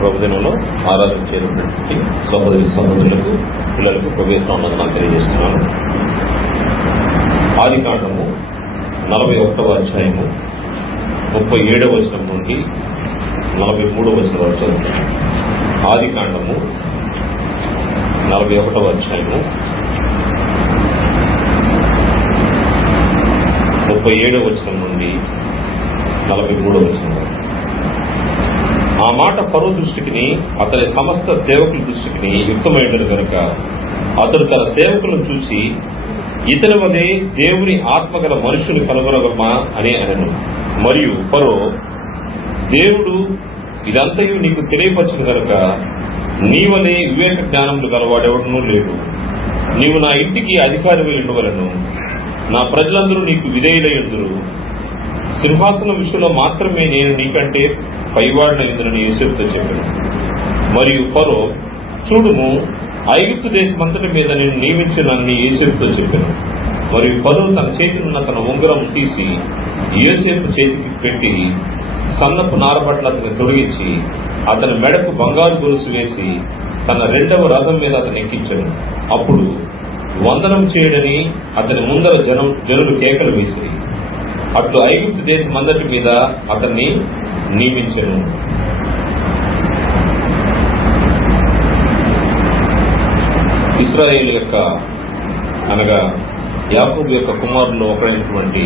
ప్రభుదినంలో ఆరాధించేటువంటి సహోదరులకు పిల్లలకు ప్రవేశం తెలియజేస్తున్నాను. ఆదికాండము 41వ అధ్యాయము 37వ వచనం నుండి 43వ వచనం వరకు చదువుతాను. ఆదికాండము 41వ అధ్యాయము 37వ వచనం నుండి 43వ వచనం వరకు. ఆ మాట ఫరో దృష్టికి అతని సమస్త సేవకుల దృష్టికి యుక్తమైనది కనుక అతడు తన సేవకులను చూసి ఇతని వలె దేవుని ఆత్మగల మనుషుని కనుగొనగలమా అని అనను. మరియు ఫరో, దేవుడు ఇదంతయు నీకు తెలియపరచను కనుక నీ వలె వివేక జ్ఞానములు గలవాడెవడనూ లేడు. నీవు నా ఇంటికి అధికారిగా ఉండవలను, నా ప్రజలందరూ నీకు విధేయులయ్యుందురు. సింహాసనం విషయంలో మాత్రమే నేను నీకంటే పైవాడినని యోసేపుతో చెప్పాను. మరియు ఫరో, చూడుము, ఐగుప్తు దేశమంతటి మీద నేను నియమించునని యోసేపుతో చెప్పాను. మరియు ఫరో తన చేతినున్న తన ఉంగరం తీసి యోసేపు చేతికి పెట్టి సన్నపు నారబట్ల అతన్ని తొలగించి అతని మెడకు బంగారు గొలుసు వేసి తన 2వ రథం మీద అతను ఎక్కించాడు. అప్పుడు వందనం చేయడని అతని ముందర జనులు కేకలు వేసి అట్లు ఐగుప్తు దేశమంతటి మీద అతన్ని నియమించను. ఇశ్రాయేలు యొక్క అనగా యాకోబు యొక్క కుమారుల్లో ఒకరైనటువంటి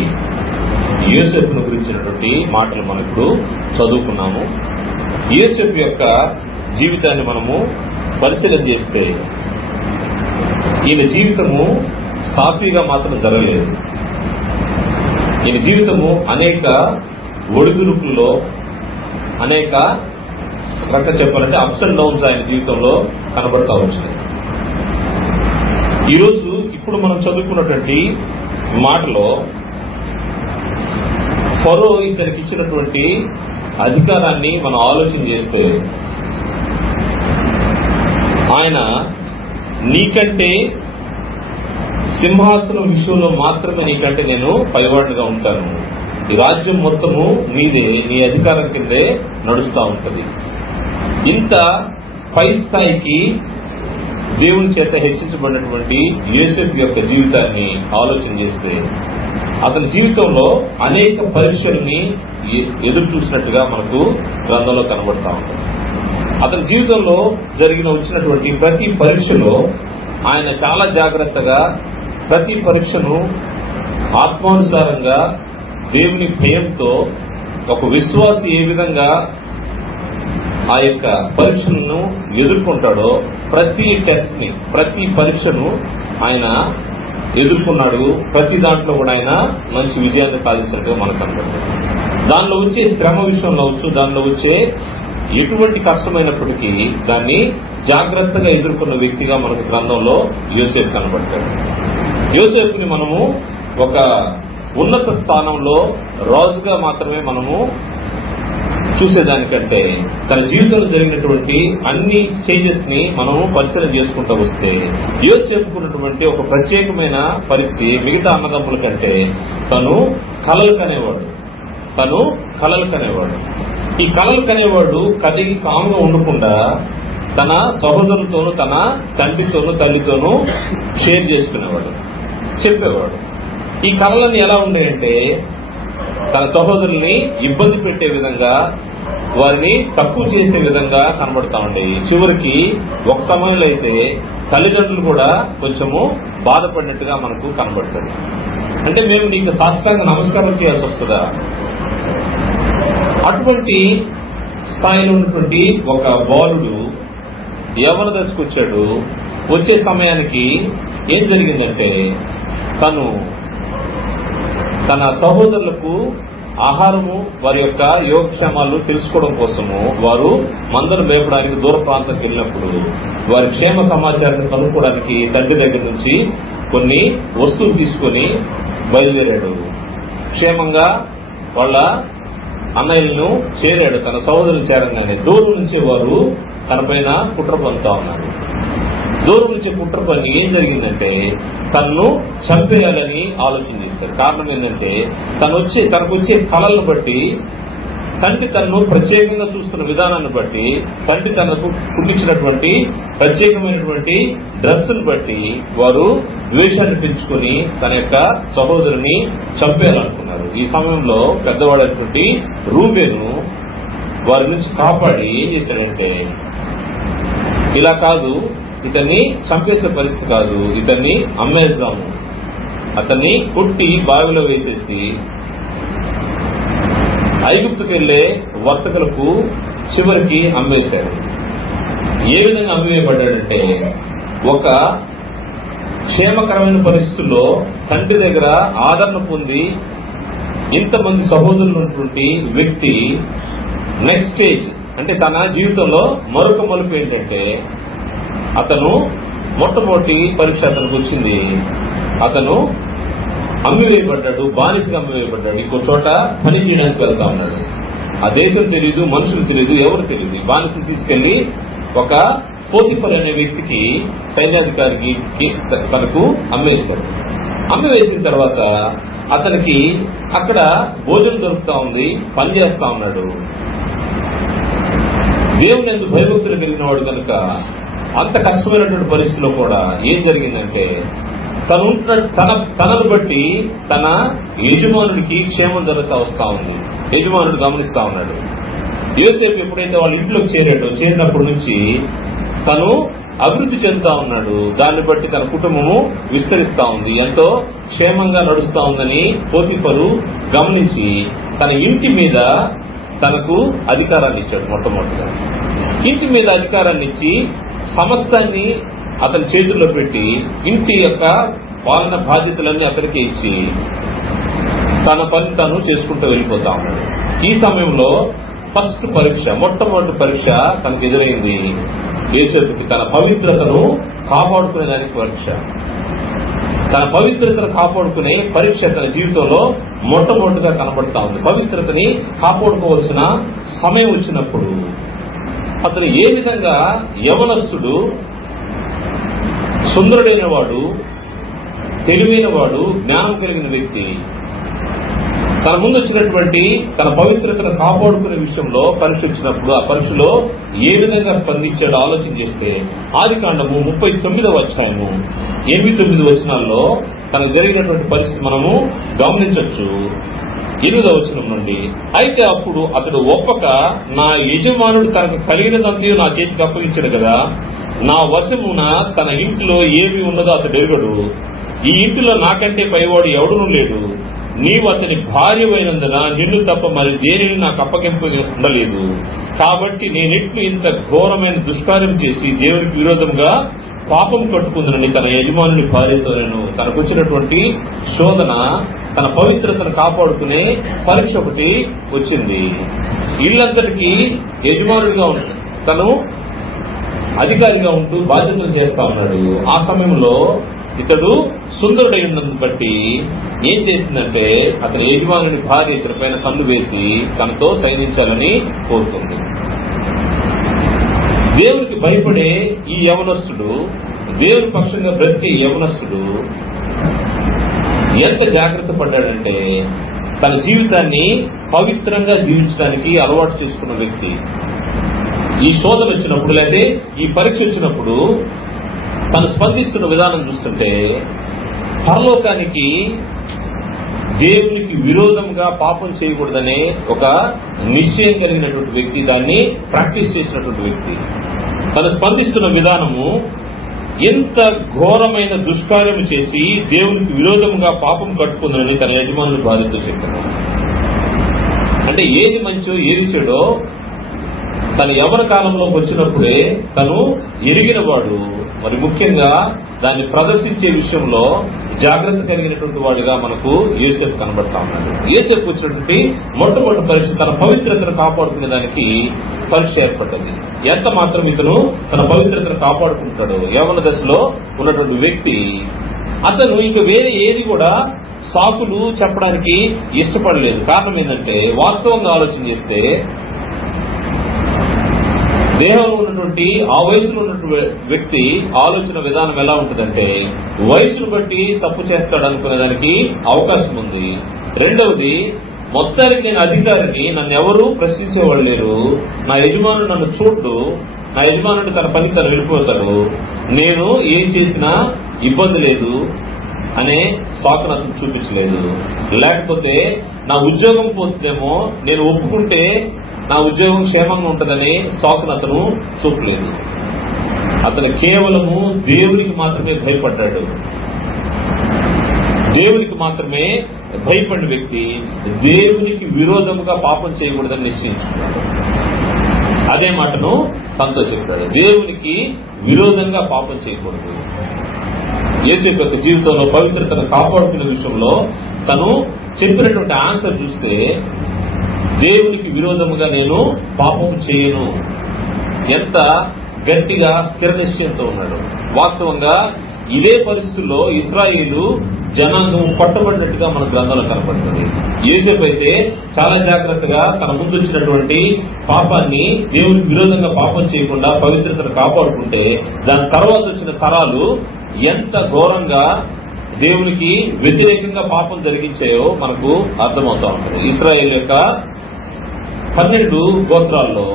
యోసేపును గురించినటువంటి మాటలు మనం ఇప్పుడు చదువుకున్నాము. యోసేపు యొక్క జీవితాన్ని మనము పరిశీలన చేస్తే ఈయన జీవితము సాఫీగా మాత్రం జరగలేదు. ఈయన జీవితము అనేక ఒడిదుడుకుల్లో, అనేక చెప్పాలంటే అప్స్ అండ్ డౌన్స్ ఆయన జీవితంలో కనబడతా వచ్చినాయి. ఈరోజు ఇప్పుడు మనం చదువుకున్నటువంటి మాటలో ఫరో ఇతనికి ఇచ్చినటువంటి అధికారాన్ని మనం ఆలోచన చేస్తే, ఆయన నీకంటే సింహాసనం విషయంలో మాత్రమే నీకంటే నేను పైవాడిగా ఉంటాను, ఈ రాజ్యం మొత్తము నీదే, నీ అధికారం కిందే నడుస్తూ ఉంటుంది. ఇంత పై స్థాయికి దేవుని చేత హెచ్చించబడినటువంటి యోసేపు యొక్క జీవితాన్ని ఆలోచన చేస్తే అతని జీవితంలో అనేక పరీక్షల్ని ఎదురు చూసినట్టుగా మనకు గ్రంథంలో కనబడతా ఉంటుంది. అతని జీవితంలో వచ్చినటువంటి ప్రతి పరీక్షలో ఆయన చాలా జాగ్రత్తగా ప్రతి పరీక్షను ఆత్మానుసారంగా దేవుని భయంతో ఒక విశ్వాసి ఏ విధంగా ఆ యొక్క పరీక్షలను ఎదుర్కొంటాడో ప్రతి టెస్ట్ ని, ప్రతి పరీక్షను ఆయన ఎదుర్కొన్నాడు. ప్రతి దాంట్లో కూడా ఆయన మంచి విజయాన్ని సాధించినట్టుగా మనకు కనబడుతుంది. దానిలో వచ్చే శ్రమ విషయంలో వచ్చు, దానిలో వచ్చే ఎటువంటి కష్టమైనప్పటికీ దాన్ని జాగ్రత్తగా ఎదుర్కొన్న వ్యక్తిగా మనకు గ్రంథంలో యోసేపు కనబడతాడు. యోసేపుని మనము ఒక ఉన్నత స్థానంలో రాజుగా మాత్రమే మనము చూసేదానికంటే తన జీవితంలో జరిగినటువంటి అన్ని స్టేజెస్ ని మనము పరిశీలన చేసుకుంటూ వస్తే యోసేపుకున్నటువంటి ఒక ప్రత్యేకమైన పరిస్థితి మిగతా అన్నదమ్ముల కంటే తను కలలు కనేవాడు. ఈ కలలు కనేవాడు కదిగి కాముగా ఉండకుండా తన సహోదరులతోనూ తన తండ్రితోనూ తల్లితోనూ షేర్ చేసుకునేవాడు, చెప్పేవాడు. ఈ కళలన్నీ ఎలా ఉన్నాయంటే తన సహోదరుల్ని ఇబ్బంది పెట్టే విధంగా, వారిని తక్కువ చేసే విధంగా కనబడతా ఉండేవి. చివరికి ఒక సమయంలో అయితే తల్లిదండ్రులు కూడా కొంచెము బాధపడినట్టుగా మనకు కనబడుతుంది. అంటే మేము నీకు సాష్టాంగ నమస్కారం చేయాల్సి వస్తుందా? అటువంటి స్థాయిలో ఉన్నటువంటి ఒక బాలుడు యవ్వన దశకు వచ్చాడు. వచ్చే సమయానికి ఏం జరిగిందంటే తను తన సహోదరులకు ఆహారము, వారి యొక్క యోగక్షేమాలు తెలుసుకోవడం కోసము వారు మందను మేపడానికి దూర ప్రాంతానికి వెళ్ళినప్పుడు వారి క్షేమ సమాచారాన్ని కనుక్కోవడానికి తండ్రి దగ్గర నుంచి కొన్ని వస్తువులు తీసుకొని బయలుదేరాడు. క్షేమంగా వాళ్ళ అన్నయ్యలను చేరాడు. తన సహోదరులు చేరంగానే దూరం నుంచి వారు తన పైన కుట్ర పొందుతా ఉన్నారు. దూరం నుంచి కుట్ర పని ఏం జరిగిందంటే తనను చంపేయాలని ఆలోచన చేశారు. కారణం ఏంటంటే తనకు వచ్చే కళలను బట్టి తండ్రి తనను ప్రత్యేకంగా చూస్తున్న విధానాన్ని బట్టి, తండ్రి తనకు కుట్టించినటువంటి ప్రత్యేకమైనటువంటి డ్రెస్సును బట్టి వారు ద్వేషాన్ని పెంచుకొని తన యొక్క సహోదరుని చంపేయాలనుకున్నారు. ఈ సమయంలో పెద్దవాడైనటువంటి రూబేను వారి నుంచి కాపాడి ఏం చేశాడంటే, ఇలా కాదు, ఇతన్ని చంపేసే పరిస్థితి కాదు, ఇతన్ని అమ్మేద్దాము, అతన్ని కొట్టి బావిలో వేసేసి ఐగుప్తుకు వెళ్లే వర్తకులకు చివరికి అమ్మేశారు. ఏ విధంగా అమ్మివేయబడ్డాడంటే, ఒక క్షేమకరమైన పరిస్థితుల్లో తండ్రి దగ్గర ఆదరణ పొంది ఇంతమంది సహోదరులు ఉన్నటువంటి వ్యక్తి నెక్స్ట్ స్టేజ్ అంటే తన జీవితంలో మరొక మలుపు ఏంటంటే, అతను మొట్టమొదటి పరీక్ష అతనికి వచ్చింది. అతను అమ్మివేయబడ్డాడు, బానిసగా అమ్మివేయబడ్డాడు. ఇంకో చోట పని చేయడానికి వెళ్తా ఉన్నాడు. ఆ దేశం తెలియదు, మనుషులు తెలియదు, ఎవరు తెలియదు. బానిసలు తీసుకెళ్లి ఒక పోతిఫర్ అనే వ్యక్తికి, సైన్యాధికారికి తనకు అమ్మేశాడు. అమ్మివేసిన తర్వాత అతనికి అక్కడ భోజనం దొరుకుతా ఉంది, పని చేస్తా ఉన్నాడు. దేవుని యందు భయభక్తులు కలిగిన వాడు కనుక అంత కష్టమైనటువంటి పరిస్థితిలో కూడా ఏం జరిగిందంటే, తనను బట్టి తన యజమానుడికి క్షేమం జరుగుతూ వస్తా ఉంది. యజమానుడు గమనిస్తా ఉన్నాడు. యోసేపు ఎప్పుడైతే వాళ్ళ ఇంట్లోకి చేరినప్పటి నుంచి తను అభివృద్ధి చెందుతా ఉన్నాడు. దాన్ని బట్టి తన కుటుంబము విస్తరిస్తా ఉంది, ఎంతో క్షేమంగా నడుస్తా ఉందని పోతిఫరు గమనించి తన ఇంటి మీద తనకు అధికారాన్ని ఇచ్చాడు. మొట్టమొదటిగా ఇంటి మీద అధికారాన్ని ఇచ్చి సమస్తాన్ని అతని చేతుల్లో పెట్టి ఇంటి యొక్క పాలన బాధ్యతలన్నీ అతనికి ఇచ్చి తన పని తాను చేసుకుంటూ వెళ్ళిపోతా ఉన్నాడు. ఈ సమయంలో ఫస్ట్ పరీక్ష, మొట్టమొదటి పరీక్ష తనకు ఎదురైంది. యోసేపుకి తన పవిత్రతను కాపాడుకునేదానికి పరీక్ష. తన పవిత్రతను కాపాడుకునే పరీక్ష తన జీవితంలో మొట్టమొదటిగా కనబడతా ఉంది. పవిత్రతని కాపాడుకోవాల్సిన సమయం వచ్చినప్పుడు అతను ఏ విధంగా యవనస్తుడు, సుందరుడైన వాడు, తెలివైన వాడు, జ్ఞానం కలిగిన వ్యక్తి తన ముందు వచ్చినటువంటి తన పవిత్రతను కాపాడుకునే విషయంలో పరీక్ష వచ్చినప్పుడు ఆ పరీక్షలో ఏ విధంగా స్పందించాడో ఆలోచన చేస్తే ఆదికాండము 39వ అధ్యాయము 8-9 వచనాల్లో తనకు జరిగినటువంటి పరిస్థితి మనము గమనించవచ్చు. 8వ వచనం నుండి, అయితే అప్పుడు అతడు ఒప్పక, నా యజమానుడు తనకు కలిగినదంతా నా చేతికి అప్పగించాడు కదా, నా వశమున తన ఇంటిలో ఏమి ఉన్నదో అతడు ఎరుగడు, ఈ ఇంటిలో నాకంటే పైవాడు ఎవడునూ లేడు, నీవు అతని భార్యమైనందున నిన్ను తప్ప మరి దేనిని నాకు అప్పగింపు ఉండలేదు, కాబట్టి నేనెట్లు ఇంత ఘోరమైన దుష్కార్యం చేసి దేవునికి విరోధంగా పాపం కట్టుకుందని తన యజమానుని భార్యతో నేను తనకు వచ్చినటువంటి శోధన, తన పవిత్రతను కాపాడుకునే పరీక్ష ఒకటి వచ్చింది. ఇల్లంతటికి యజమానుడిగా తను అధికారిగా ఉంటూ బాధ్యతలు చేస్తా ఉన్నాడు. ఆ సమయంలో ఇతడు సుందరుడై ఉన్నందుకు బట్టి ఏం చేసిందంటే అతని యజమానుని భార్య ఇతని పైన కన్ను వేసి తనతో సైనించాలని కోరుతుంది. దేవునికి భయపడే ఈ యవనస్తుడు, దేవుని పక్షంగా బ్రతికే యవనస్తుడు ఎంత జాగ్రత్త పడ్డాడంటే తన జీవితాన్ని పవిత్రంగా జీవించడానికి అలవాటు చేసుకున్న వ్యక్తి ఈ శోధన వచ్చినప్పుడు, లేకపోతే ఈ పరీక్ష వచ్చినప్పుడు తను స్పందిస్తున్న విధానం చూస్తుంటే పరలోకానికి దేవునికి విరోధంగా పాపం చేయకూడదనే ఒక నిశ్చయం కలిగినటువంటి వ్యక్తి, దాన్ని ప్రాక్టీస్ చేసినటువంటి వ్యక్తి. తను స్పందిస్తున్న విధానము ఎంత ఘోరమైన దుష్కార్యం చేసి దేవునికి విరోధంగా పాపం కట్టుకుందని తన యజమానుల భార్యతో చెప్పారు. అంటే ఏది మంచో ఏది చెడో తన యవ్వన కాలంలోకి వచ్చినప్పుడే తను ఎరిగిన వాడు. మరి ముఖ్యంగా దాన్ని ప్రదర్శించే విషయంలో జాగ్రత్త కలిగినటువంటి వాడిగా మనకు యోసేపు కనబడతా ఉన్నాడు. యోసేపు వచ్చినటువంటి మొట్టమొదటి పరీక్ష తన పవిత్రతను కాపాడుకునే దానికి పరీక్ష ఏర్పడ్డది. ఎంత మాత్రం ఇతను తన పవిత్రతను కాపాడుకుంటాడు. యవ్వన దశలో ఉన్నటువంటి వ్యక్తి అతను ఇక వేరే ఏది కూడా సాకులు చెప్పడానికి ఇష్టపడలేదు. కారణం ఏంటంటే వాస్తవంగా ఆలోచన చేస్తే దేహంలో ఉన్నటువంటి ఆ వయసులో ఉన్నటువంటి వ్యక్తి ఆలోచన విధానం ఎలా ఉంటుందంటే వయసును బట్టి తప్పు చేస్తాడు అనుకునే దానికి అవకాశం ఉంది. రెండవది మొత్తానికి నేను అధికారిని, నన్ను ఎవరు ప్రశ్నించేవాళ్ళు లేరు, నా యజమానుడు నన్ను చూడు, నా యజమానుడు తన పని తను వెళ్ళిపోతాడు, నేను ఏం చేసినా ఇబ్బంది లేదు అనే సాకును అతను చూపించలేదు. లేకపోతే నా ఉద్యోగం పోతుందేమో, నేను ఒప్పుకుంటే నా ఉద్యోగం క్షేమంగా ఉంటుందని సాకును అతను చూపలేదు. అతను కేవలము దేవునికి మాత్రమే భయపడ్డాడు. దేవునికి మాత్రమే భయపడిన వ్యక్తి దేవునికి విరోధముగా పాపం చేయకూడదని నిశ్చయించుకున్నాడు. అదే మాటను తనతో చెప్పాడు, దేవునికి విరోధంగా పాపం చేయకూడదు. యేసేపు యొక్క జీవితంలో పవిత్రతను కాపాడుకునే విషయంలో తను చెప్పినటువంటి ఆన్సర్ చూస్తే, దేవునికి విరోధముగా నేను పాపం చేయను, ఎంత గట్టిగా స్థిర నిశ్చయంతో ఉన్నాడు. వాస్తవంగా ఇదే పరిస్థితుల్లో ఇశ్రాయేలు జనాంగం పట్టబడినట్టుగా మన గ్రంథంలో కనపడుతుంది. యోసేపు అయితే చాలా జాగ్రత్తగా తన ముందు వచ్చినటువంటి పాపాన్ని దేవునికి విరోధంగా పాపం చేయకుండా పవిత్రతను కాపాడుకుంటే, దాని తర్వాత వచ్చిన తరాలు ఎంత ఘోరంగా దేవునికి వ్యతిరేకంగా పాపం జరిగించాయో మనకు అర్థమవుతా ఉంటుంది. ఇశ్రాయేలు యొక్క 12 గోత్రాల్లో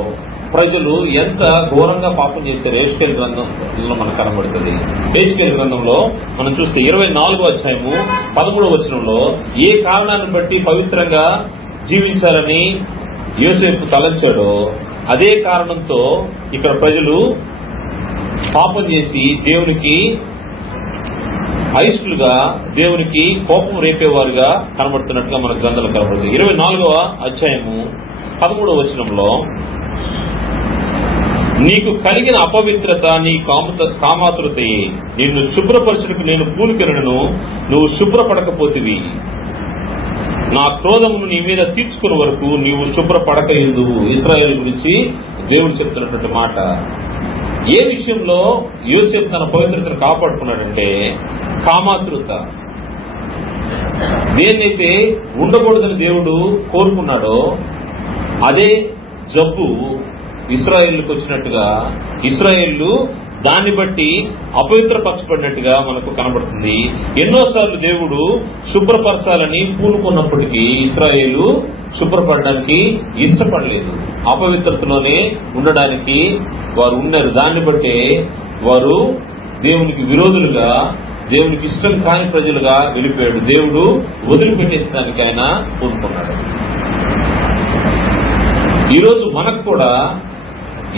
ప్రజలు ఎంత ఘోరంగా పాపం చేశారు యెహెజ్కేలు గ్రంథంలో మనకు కనబడుతుంది. యెహెజ్కేలు గ్రంథంలో మనం చూస్తే 24వ అధ్యాయము 13వ వచనంలో ఏ కారణాన్ని బట్టి పవిత్రంగా జీవించాలని యోసేపు తలంచాడో అదే కారణంతో ఇక్కడ ప్రజలు పాపం చేసి దేవునికి అయిష్టులుగా, దేవునికి కోపం రేపేవారుగా కనబడుతున్నట్టుగా మన గ్రంథంలో కనబడుతుంది. 24వ అధ్యాయము 13వ వచనంలో, నీకు కలిగిన అపవిత్రత నీ కామాతురతయే, నిన్ను శుభ్రపరచుటకు నేను పూలికెనను, నువ్వు శుభ్రపడకపోతివి, నా క్రోధమును నీ మీద తీర్చుకునే వరకు నీవు శుభ్రపడక ఎందువు. ఇశ్రాయేలు గురించి దేవుడు చెప్తున్నటువంటి మాట. ఏ విషయంలో యోసేపు తన పవిత్రతను కాపాడుకున్నాడంటే కామాతురత. దేన్నైతే ఉండకూడదని దేవుడు కోరుకున్నాడో అదే జబ్బు ఇశ్రాయేలుకు వచ్చినట్టుగా, ఇశ్రాయేలు దాన్ని బట్టి అపవిత్రపరచబడినట్టుగా మనకు కనబడుతుంది. ఎన్నోసార్లు దేవుడు శుభ్రపరచాలని పూనుకున్నప్పటికీ ఇశ్రాయేలు శుభ్రపడడానికి ఇష్టపడలేదు. అపవిత్రతలోనే ఉండడానికి వారు ఉన్నారు. దాన్ని బట్టే వారు దేవునికి విరోధులుగా, దేవునికి ఇష్టం కాని ప్రజలుగా వెళ్ళిపోయాడు. దేవుడు వదిలిపెట్టేసడానికి ఆయన పూనుకున్నాడు. ఈరోజు మనకు కూడా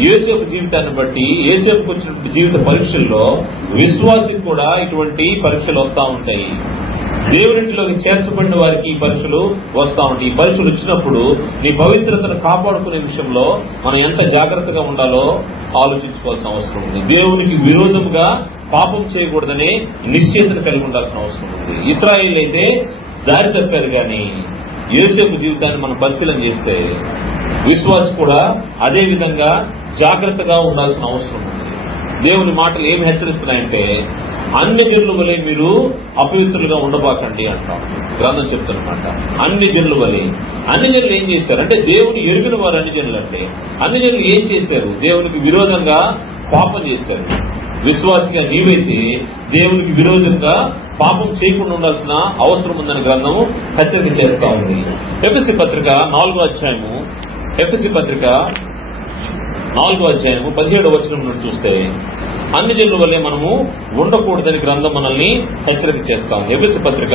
యోసేపు జీవితాన్ని బట్టి, యోసేపుకు వచ్చినటువంటి జీవిత పరీక్షల్లో విశ్వాసికి కూడా ఇటువంటి పరీక్షలు వస్తూ ఉంటాయి. దేవునింటిలోకి చేర్చబడిన వారికి ఈ పరీక్షలు వస్తూ ఉంటాయి. ఈ పరీక్షలు వచ్చినప్పుడు నీ పవిత్రతను కాపాడుకునే విషయంలో మనం ఎంత జాగ్రత్తగా ఉండాలో ఆలోచించుకోవాల్సిన అవసరం ఉంది. దేవునికి విరోధముగా పాపం చేయకూడదనే నిశ్చయితను కలిగి ఉండాల్సిన అవసరం ఉంది. ఇశ్రాయేలు అయితే దారి తప్పారు, కానీ యోసేపు జీవితాన్ని మనం పరిశీలన చేస్తే విశ్వాసి కూడా అదే విధంగా జాగ్రత్తగా ఉండాల్సిన అవసరం ఉంది. దేవుని మాటలు ఏమి హెచ్చరిస్తున్నాయంటే, అన్ని జనుల వలె మీరు అపవిత్రులుగా ఉండబాకండి అంటాం గ్రంథం చెప్తున్నమాట. అన్ని జనుల వలె, అన్ని జనులు ఏం చేశారు అంటే దేవుని ఎరిగిన వారు అన్ని జనులు. అంటే అన్ని జనులు ఏం చేశారు? దేవునికి విరోధంగా పాపం చేశారు. విశ్వాసిగా నీవైతే దేవునికి విరోధంగా పాపం చేయకుండా ఉండాల్సిన అవసరం ఉందని గ్రంథము హెచ్చరిక చేస్తా ఉంది. ఎఫెసీ పత్రిక 4వ అధ్యాయము, ఎఫెసీ పత్రిక 4వ అధ్యాయము 17వ వచనం నుండి చూస్తే, అన్ని జనుల వల్లే మనము ఉండకూడదని గ్రంథం మనల్ని హెచ్చరిక చేస్తాం. ఎఫెసీ పత్రిక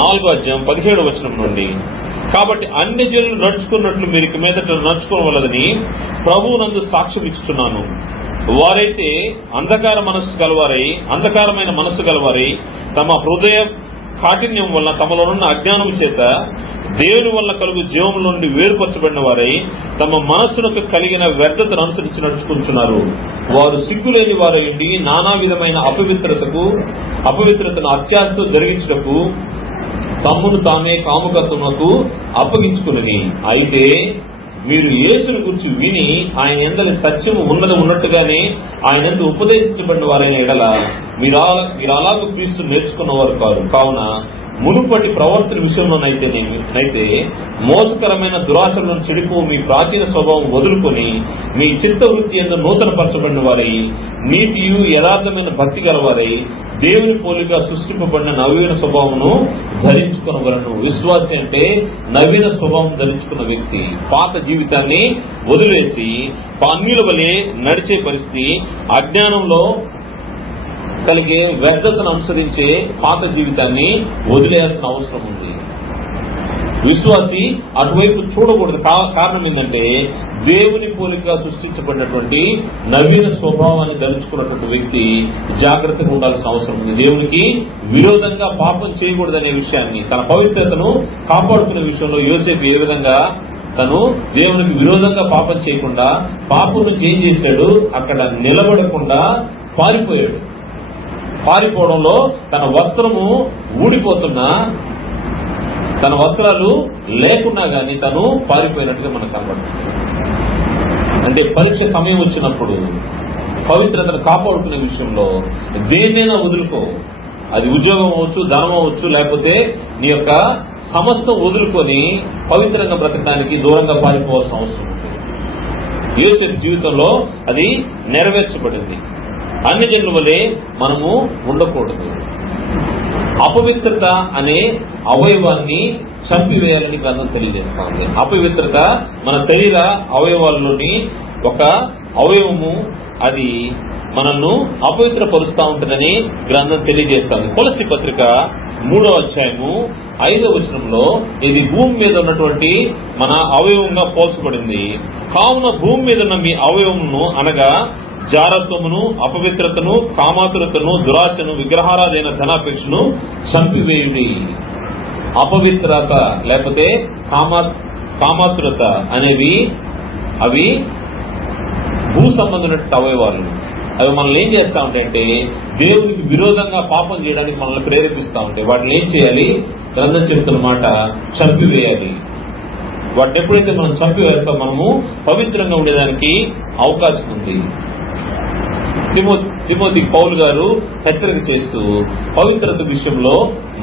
4వ అధ్యాయం 17వ వచనం నుండి, కాబట్టి అన్ని జనులు నడుచుకున్నట్లు మీరు ఇక మీదట నడుచుకోవలదని ప్రభువునందు సాక్ష్యం ఇస్తున్నాను. వారైతే అంధకారమైన మనస్సు గలవారై తమ హృదయ కాఠిన్యం వల్ల తమలోనున్న అజ్ఞానం చేత దేవుని వల్ల కలుగు జీవముల నుండి వేరుపరచబడిన వారై తమ మనస్సులకు కలిగిన వ్యర్థతను అనుసరించి నడుచుకుంటున్నారు. వారు సిగ్గులేని వారైండి నానా విధమైన అపవిత్రతను అత్యాశతో జరిగించుటకు తమ్మును తామే కాముకత్వమునకు అప్పగించుకుని, అయితే మీరు యేసుని గురించి విని ఆయన యందలి సత్యము ఉన్నట్టుగానే ఆయన యందు ఉపదేశించబడిన వారైన ఎడల మీరు అలాగూ క్రీస్తు నేర్చుకున్నవారు కాదు. కావున మునుపటి ప్రవర్తన విషయంలోనైతే మోసకరమైన దురాశలను చెడిపో మీ ప్రాచీన స్వభావం వదులుకొని మీ చిత్తవృత్తి యందు నూతన పరచబడిన వారై నీతియు యథార్థమైన భక్తి గలవారై దేవుని పోలిక సృష్టింపబడిన నవీన స్వభావమును ధరించుకునగలను. విశ్వాసి అంటే నవీన స్వభావం ధరించుకున్న వ్యక్తి. పాత జీవితాన్ని వదిలేసి అన్యుల వలె నడిచే పరిస్థితి, అజ్ఞానంలో కలిగే వ్యర్థతను అనుసరించే పాత జీవితాన్ని వదిలేయాల్సిన అవసరం ఉంది. విశ్వాసి అటువైపు చూడకూడదు. కారణం ఏంటంటే దేవుని పోలిక సృష్టించబడినటువంటి నవీన స్వభావాన్ని ధరించుకున్నటువంటి వ్యక్తి జాగ్రత్తగా ఉండాల్సిన అవసరం ఉంది. దేవునికి విరోధంగా పాపం చేయకూడదనే విషయాన్ని, తన పవిత్రతను కాపాడుకునే విషయంలో యోసేపు ఏ విధంగా తను దేవునికి విరోధంగా పాపం చేయకుండా పాపం నుంచి ఏం చేశాడు, అక్కడ నిలబడకుండా పారిపోయాడు. పారిపోవడంలో తన వస్త్రము ఊడిపోతున్నా, తన వస్త్రాలు లేకున్నా గానీ తను పారిపోయినట్టుగా మనకు కనబడుతుంది. అంటే పరీక్ష సమయం వచ్చినప్పుడు పవిత్రతను కాపాడుకునే విషయంలో దేన్నైనా వదులుకో. అది ఉద్యోగం అవ్వచ్చు, ధనం అవ్వచ్చు, లేకపోతే నీ యొక్క సమస్తం వదులుకొని పవిత్రంగా బ్రతకడానికి దూరంగా పారిపోవాల్సిన అవసరం ఉంది. యోసేపు జీవితంలో అది నెరవేర్చబడింది. అన్ని జనుల వలె మనము ఉండకూడదు. అపవిత్రత అనే అవయవాన్ని చంపివేయాలని గ్రంథం తెలియజేస్తుంది. అపవిత్రత మన శరీర అవయవాల్లోని ఒక అవయవము, అది మనల్ని అపవిత్రపరుస్తూ ఉంటుందని గ్రంథం తెలియజేస్తుంది. కొలస్సీ పత్రిక 3వ అధ్యాయము 5వ వచనంలో ఇది భూమి మీద ఉన్నటువంటి మన అవయవంగా పోల్చబడింది. కావున భూమి మీద ఉన్న మీ అవయవమును అనగా జారత్వమును, అపవిత్రతను, కామాతురతను, దురాశను, విగ్రహారాధైన ధనాపేక్షను చంపివేయుడి. అపవిత్రత లేకపోతే కామాతురత అనేవి అవి భూ సంబంధమైన అవయవాలు. అవి మనల్ని ఏం చేస్తా ఉంటాయంటే దేవునికి విరోధంగా పాపం చేయడానికి మనల్ని ప్రేరేపిస్తూ ఉంటాయి. వాటిని ఏం చేయాలి? గ్రంథం చెబుతున్న మాట, చంపివేయాలి. వాటిని ఎప్పుడైతే మనం చంపివేస్తాం మనము పవిత్రంగా ఉండేదానికి అవకాశం ఉంది. తిమోతి పౌలు గారు హెచ్చరిక చేస్తూ పవిత్రత విషయంలో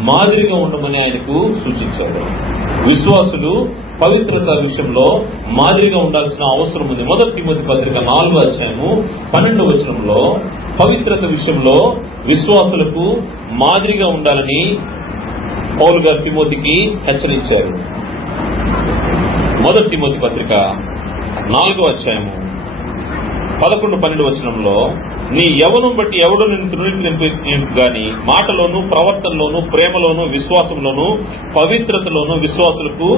మాదిరిగా ఉండమని ఆయనకు సూచించారు. విశ్వాసులు పవిత్రత విషయంలో మాదిరిగా ఉండాల్సిన అవసరం ఉంది. 1 తిమోతి పత్రిక 4వ అధ్యాయము 12వ వచనంలో పవిత్రత విషయంలో విశ్వాసులకు మాదిరిగా ఉండాలని పౌలు గారు తిమోతికి హెచ్చరించారు. 1 తిమోతి పత్రిక 4వ అధ్యాయము 11-12 వచనంలో నీ యవ్వనం బట్టి ఎవడు నిన్ను తృణీకరింప గాని మాటలోను, ప్రవర్తనలోను, ప్రేమలోను, విశ్వాసంలోను, పవిత్రతలోను విశ్వాసులకు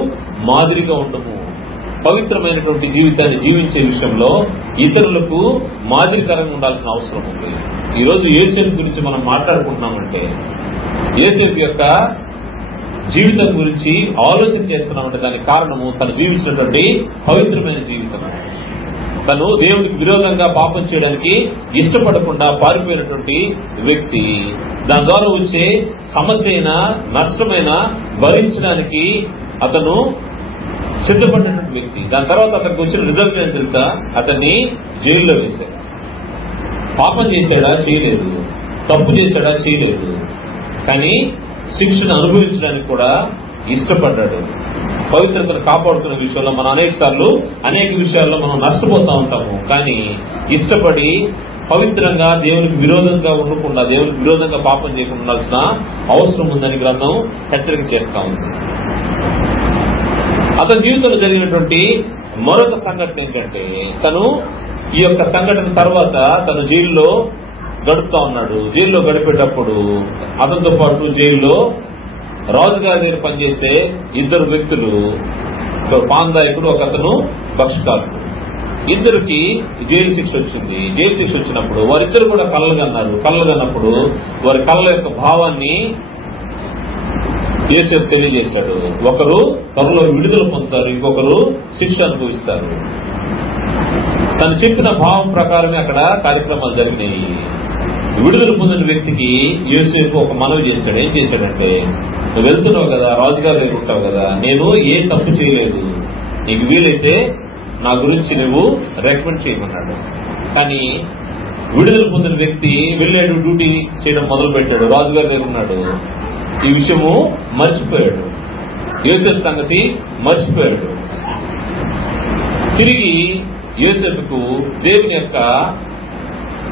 మాదిరిగా ఉండము. పవిత్రమైనటువంటి జీవితాన్ని జీవించే విషయంలో ఇతరులకు మాదిరికరంగా ఉండాల్సిన అవసరం ఉంది. ఈరోజు యోసేపు గురించి మనం మాట్లాడుకుంటున్నామంటే యోసేపు యొక్క జీవితం గురించి ఆలోచన చేస్తున్నామంటే దానికి కారణము తను జీవించినటువంటి పవిత్రమైన జీవితం. తను దేవునికి విరోధంగా పాపం చేయడానికి ఇష్టపడకుండా పారిపోయినటువంటి వ్యక్తి. దాని ద్వారా వచ్చే సమస్య అయినా నష్టమైనా భరించడానికి అతను సిద్ధపడినటువంటి వ్యక్తి. దాని తర్వాత అతనికి వచ్చిన రిజల్ట్ ఏంటి తెలుసా? అతన్ని జైల్లో వేశారు. పాపం చేశాడా? చేయలేదు. తప్పు చేశాడా? చేయలేదు. కానీ శిక్షను అనుభవించడానికి కూడా ఇష్టపడ్డాడు. పవిత్రతను కాపాడుతున్న విషయంలో మనం అనేక విషయాల్లో మనం నష్టపోతూ ఉంటాము. కానీ ఇష్టపడి పవిత్రంగా దేవునికి విరోధంగా ఉండకుండా, దేవునికి విరోధంగా పాపం చేయకుండా ఉండాల్సిన అవసరం ఉందని గ్రంథం హెచ్చరిక చేస్తా ఉంది. అతని జీవితంలో జరిగినటువంటి మరొక సంఘటన ఏంటంటే తను ఈ యొక్క సంఘటన తర్వాత తను జైల్లో గడుపుతా ఉన్నాడు. జైల్లో గడిపేటప్పుడు అతనితో పాటు జైల్లో రాజుగారి దగ్గర పనిచేసే 2 వ్యక్తులు, పాందాయకుడు, ఒక అతను భక్షకారుడు, ఇద్దరికి జైలు శిక్ష వచ్చింది. జైలు శిక్ష వచ్చినప్పుడు వారిద్దరు కూడా కళ్ళలు కన్నప్పుడు వారి కళ్ళ యొక్క భావాన్ని యోసేపు తెలియజేశాడు. ఒకరు త్వరలో విడుదల పొందుతారు, ఇంకొకరు శిక్ష అనుభవిస్తారు. తను చెప్పిన భావం ప్రకారమే అక్కడ కార్యక్రమాలు జరిగినాయి. విడుదల పొందిన వ్యక్తికి యోసేపు ఒక మనవి చేశాడు. ఏం చేశాడంటే, నువ్వు వెళ్తున్నావు కదా, రాజుగారి దగ్గర ఉంటావు కదా, నేను ఏ తప్పు చేయలేదు, నీకు వీలైతే నా గురించి నువ్వు రికమెండ్ చేయమన్నాడు. కానీ విడుదల పొందిన వ్యక్తి వెళ్ళాడు, డ్యూటీ చేయడం మొదలు పెట్టాడు, రాజుగారి దగ్గర ఉన్నాడు. ఈ విషయము మర్చిపోయాడు, యోసేపు సంగతి మర్చిపోయాడు. తిరిగి యోసేపుకు దేవుని యొక్క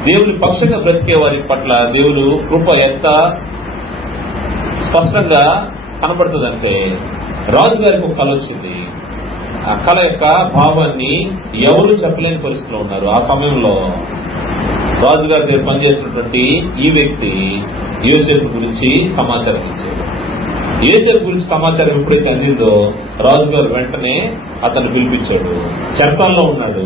దేవుని పక్షంగా బ్రతికే వారి పట్ల దేవుడు కృప ఎంత స్పష్టంగా కనబడుతుందంటే, రాజుగారికి ఒక కళ వచ్చింది. ఆ కళ యొక్క భావాన్ని ఎవరు చెప్పలేని పరిస్థితిలో ఉన్నారు. ఆ సమయంలో రాజుగారి దగ్గర పనిచేసినటువంటి ఈ వ్యక్తి యోసేపు గురించి సమాచారం ఇచ్చాడు. యోసేపు గురించి సమాచారం ఎప్పుడైతే అందిందో రాజుగారు వెంటనే అతన్ని పిలిపించాడు. చెరసాల్లో ఉన్నాడు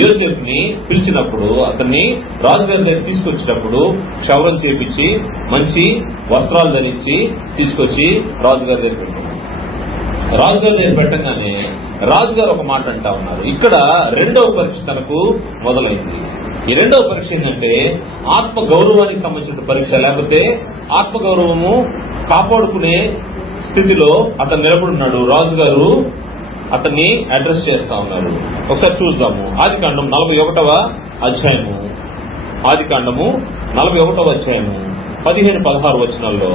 యోసేపుని పిలిచినప్పుడు అతన్ని రాజుగారి దగ్గర తీసుకొచ్చినప్పుడు క్షవరం చేపించి మంచి వస్త్రాలు ధరించి తీసుకొచ్చి రాజుగారి దగ్గర పెట్టాడు. రాజుగారి దగ్గర పెట్టగానే రాజుగారు ఒక మాట అంటా ఉన్నారు. ఇక్కడ రెండవ పరీక్ష తనకు మొదలైంది. ఈ రెండవ పరీక్ష ఏంటంటే ఆత్మ గౌరవానికి సంబంధించిన పరీక్ష, లేకపోతే ఆత్మగౌరవము కాపాడుకునే స్థితిలో అతను నిలబడున్నాడు. రాజుగారు అతన్ని అడ్రస్ చేస్తా ఉన్నారు. ఒకసారి చూద్దాము. ఆదికాండం 41వ అధ్యాయము 15-16 వచనాల్లో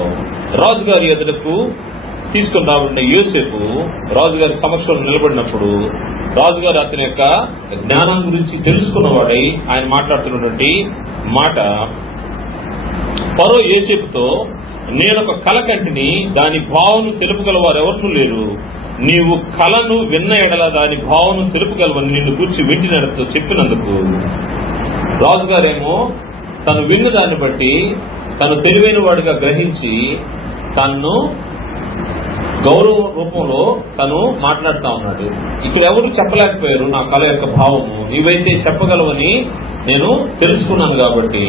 రాజుగారి ఎదుటకు తీసుకుని రాబడిన యోసేపు రాజుగారి సమక్షంలో నిలబడినప్పుడు రాజుగారు అతని యొక్క జ్ఞానం గురించి తెలుసుకున్నవాడై ఆయన మాట్లాడుతున్నటువంటి మాట, ఫరో యోసేపుతో, నేనొక కల కంటిని, దాని భావను తెలుపగలవారు ఎవరు లేరు. నీవు కలను విన్న ఎడల దాని భావను తెలుపగలవని నిన్ను గూర్చి వింటినతో చెప్పినందుకు రాజుగారేమో తను విన్న దాన్ని బట్టి తను తెలివైన వాడిగా గ్రహించి తను గౌరవ రూపంలో తను మాట్లాడుతూ ఉన్నాడు. ఇక్కడ ఎవరు చెప్పలేకపోయారు నా కళ యొక్క భావము, నీవైతే చెప్పగలవని నేను తెలుసుకున్నాను కాబట్టి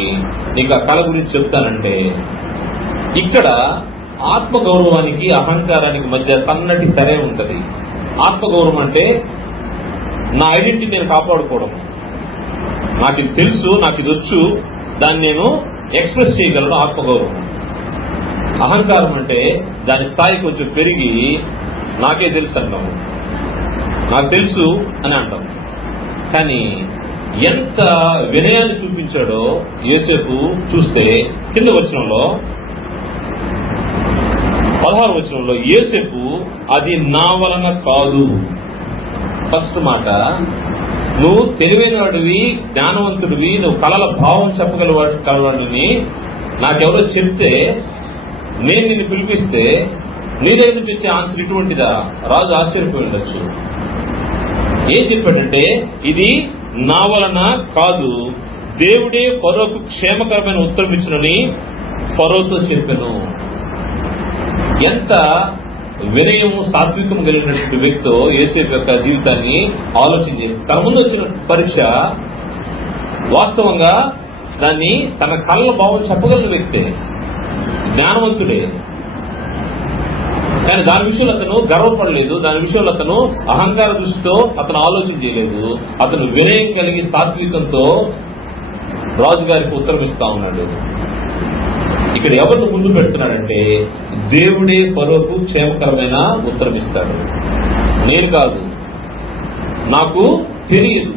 నీకు ఆ కళ గురించి చెప్తానంటే, ఇక్కడ ఆత్మగౌరవానికి అహంకారానికి మధ్య సన్నటి సరే ఉంటది. ఆత్మగౌరవం అంటే నా ఐడెంటిటీ నేను కాపాడుకోవడం, నాకు ఇది తెలుసు, నాకు ఇది వచ్చు, దాన్ని నేను ఎక్స్ప్రెస్ చేయగలను ఆత్మగౌరవం. అహంకారం అంటే దాని స్థాయి కొంచెం పెరిగి నాకే తెలుసు అంటాము, నాకు తెలుసు అని అంటాం. కానీ ఎంత వినయాన్ని చూపించాడో యోసేపు చూస్తే కింద వచనంలో 16వ వచనంలో యోసేపు అది నా వలన కాదు. ఫస్ట్ మాట, నువ్వు తెలివైన వాడివి, జ్ఞానవంతుడివి, నువ్వు కళల భావం చెప్పగలవాడిని నాకెవరో చెప్తే నేను నిన్ను పిలిపిస్తే నీ దగ్గర నుంచి వచ్చే ఆన్సర్ ఇటువంటిదా? రాజు ఆశ్చర్యపోయి ఉండొచ్చు. ఏం చెప్పాడంటే ఇది నా వలన కాదు, దేవుడే ఫరోకు క్షేమకరమైన ఉత్తరం ఇచ్చునని ఫరోతో చెప్పాను. ఎంత వినయము సాత్వికం కలిగినటువంటి వ్యక్తో యోసేపు యొక్క జీవితాన్ని ఆలోచించి తన ముందు వచ్చిన పరీక్ష వాస్తవంగా దాన్ని తన కళ్ళ భావం చెప్పగలిగిన వ్యక్తే, జ్ఞానవంతుడే. కానీ దాని విషయంలో అతను గర్వపడలేదు, దాని విషయంలో అతను అహంకార దృష్టితో అతను ఆలోచన చేయలేదు. అతను వినయం కలిగి సాత్వికంతో రాజుగారికి ఉత్తరం ఇస్తా ఉన్నాడు. ఇక్కడ ఎవరిని ముందు పెడుతున్నాడంటే దేవుడే ఫరోకు క్షేమకరమైన ఉత్తరం ఇస్తాడు, నేను కాదు, నాకు తెలియదు.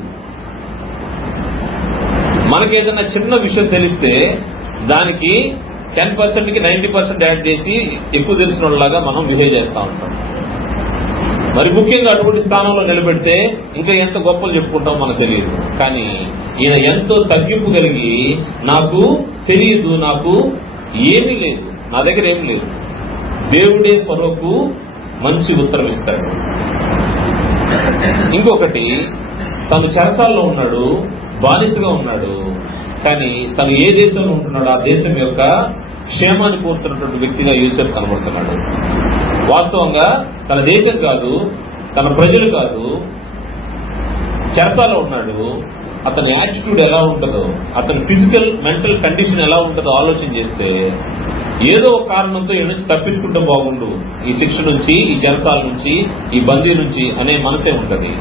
మనకేదైనా చిన్న విషయం తెలిస్తే దానికి 10%కి 90% యాడ్ చేసి ఎక్కువ తెలిసిన వాళ్ళలాగా మనం బిహేవ్ చేస్తూ ఉంటాం. మరి ముఖ్యంగా అటువంటి స్థానంలో నిలబెడితే ఇంకా ఎంత గొప్పలు చెప్పుకుంటాం మనకు తెలియదు. కానీ ఈయన ఎంతో తగ్గింపు కలిగి నాకు తెలియదు, నాకు ఏమీ లేదు, నా దగ్గర ఏం లేదు, దేవుడే ఫరోకు మంచి ఉత్తరం ఇస్తాడు. ఇంకొకటి, తను చెరసాల్లో ఉన్నాడు, బానిసగా ఉన్నాడు, కానీ తను ఏ దేశంలో ఉంటున్నాడో ఆ దేశం యొక్క క్షేమాన్ని కోరుతున్నటువంటి వ్యక్తిగా యోసేపు కనబడుతున్నాడు. వాస్తవంగా తన దేశం కాదు, తన ప్రజలు కాదు, చెరసాలో ఉన్నాడు. అతని యాటిట్యూడ్ ఎలా ఉంటుందో, అతని ఫిజికల్ మెంటల్ కండిషన్ ఎలా ఉంటుందో ఆలోచన చేస్తే ఏదో ఒక కారణంతో ఈ నుంచి తప్పించుకుంటే బాగుండు, ఈ శిక్ష నుంచి, ఈ చెరసాల నుంచి, ఈ బందీ నుంచి అనే మనసే ఉంటుంది.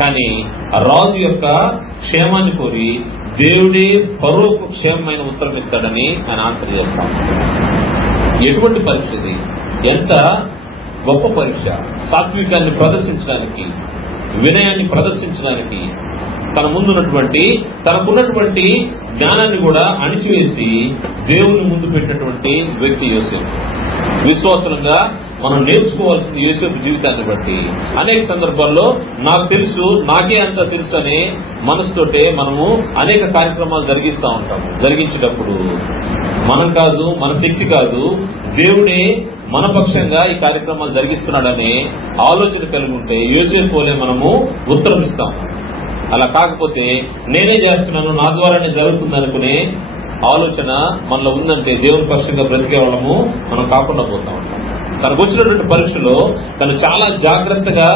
కానీ ఆ రాజు యొక్క క్షేమాన్ని కోరి దేవుడే ఫరోకు క్షేమమైన ఉత్తరం ఇస్తాడని ఆయన ఆన్సర్ చేస్తాం. ఎటువంటి పరీక్ష ఇది, ఎంత గొప్ప పరీక్ష! సాత్వికాన్ని ప్రదర్శించడానికి, వినయాన్ని ప్రదర్శించడానికి, తన ముందున్నటువంటి తనకున్నటువంటి జ్ఞానాన్ని కూడా అణిచివేసి దేవుని ముందు పెట్టినటువంటి వ్యక్తి యోసేపు. విశ్వాసంగా మనం నేర్చుకోవాల్సింది యోసేపు జీవితాన్ని బట్టి. అనేక సందర్భాల్లో నాకు తెలుసు, నాకే అంత తెలుసు అనే మనసుతోటే మనము అనేక కార్యక్రమాలు జరిగించేటప్పుడు మనం కాదు, మన శక్తి కాదు, దేవుడే మన పక్షంగా ఈ కార్యక్రమాలు జరిగిస్తున్నాడనే ఆలోచన కలిగి ఉంటే యోసేపు వలె మనము ఉత్తరం ఇస్తాం. అలా కాకపోతే నేనే చేస్తున్నాను, నా ద్వారానే జరుగుతుంది అనుకునే ఆలోచన మనలో ఉందంటే దేవుని పక్షంగా బ్రతికే వాళ్ళము మనం కాకుండా పోతా ఉంటాం. తనకు వచ్చినటువంటి పరీక్షలో తను చాలా జాగ్రత్తగా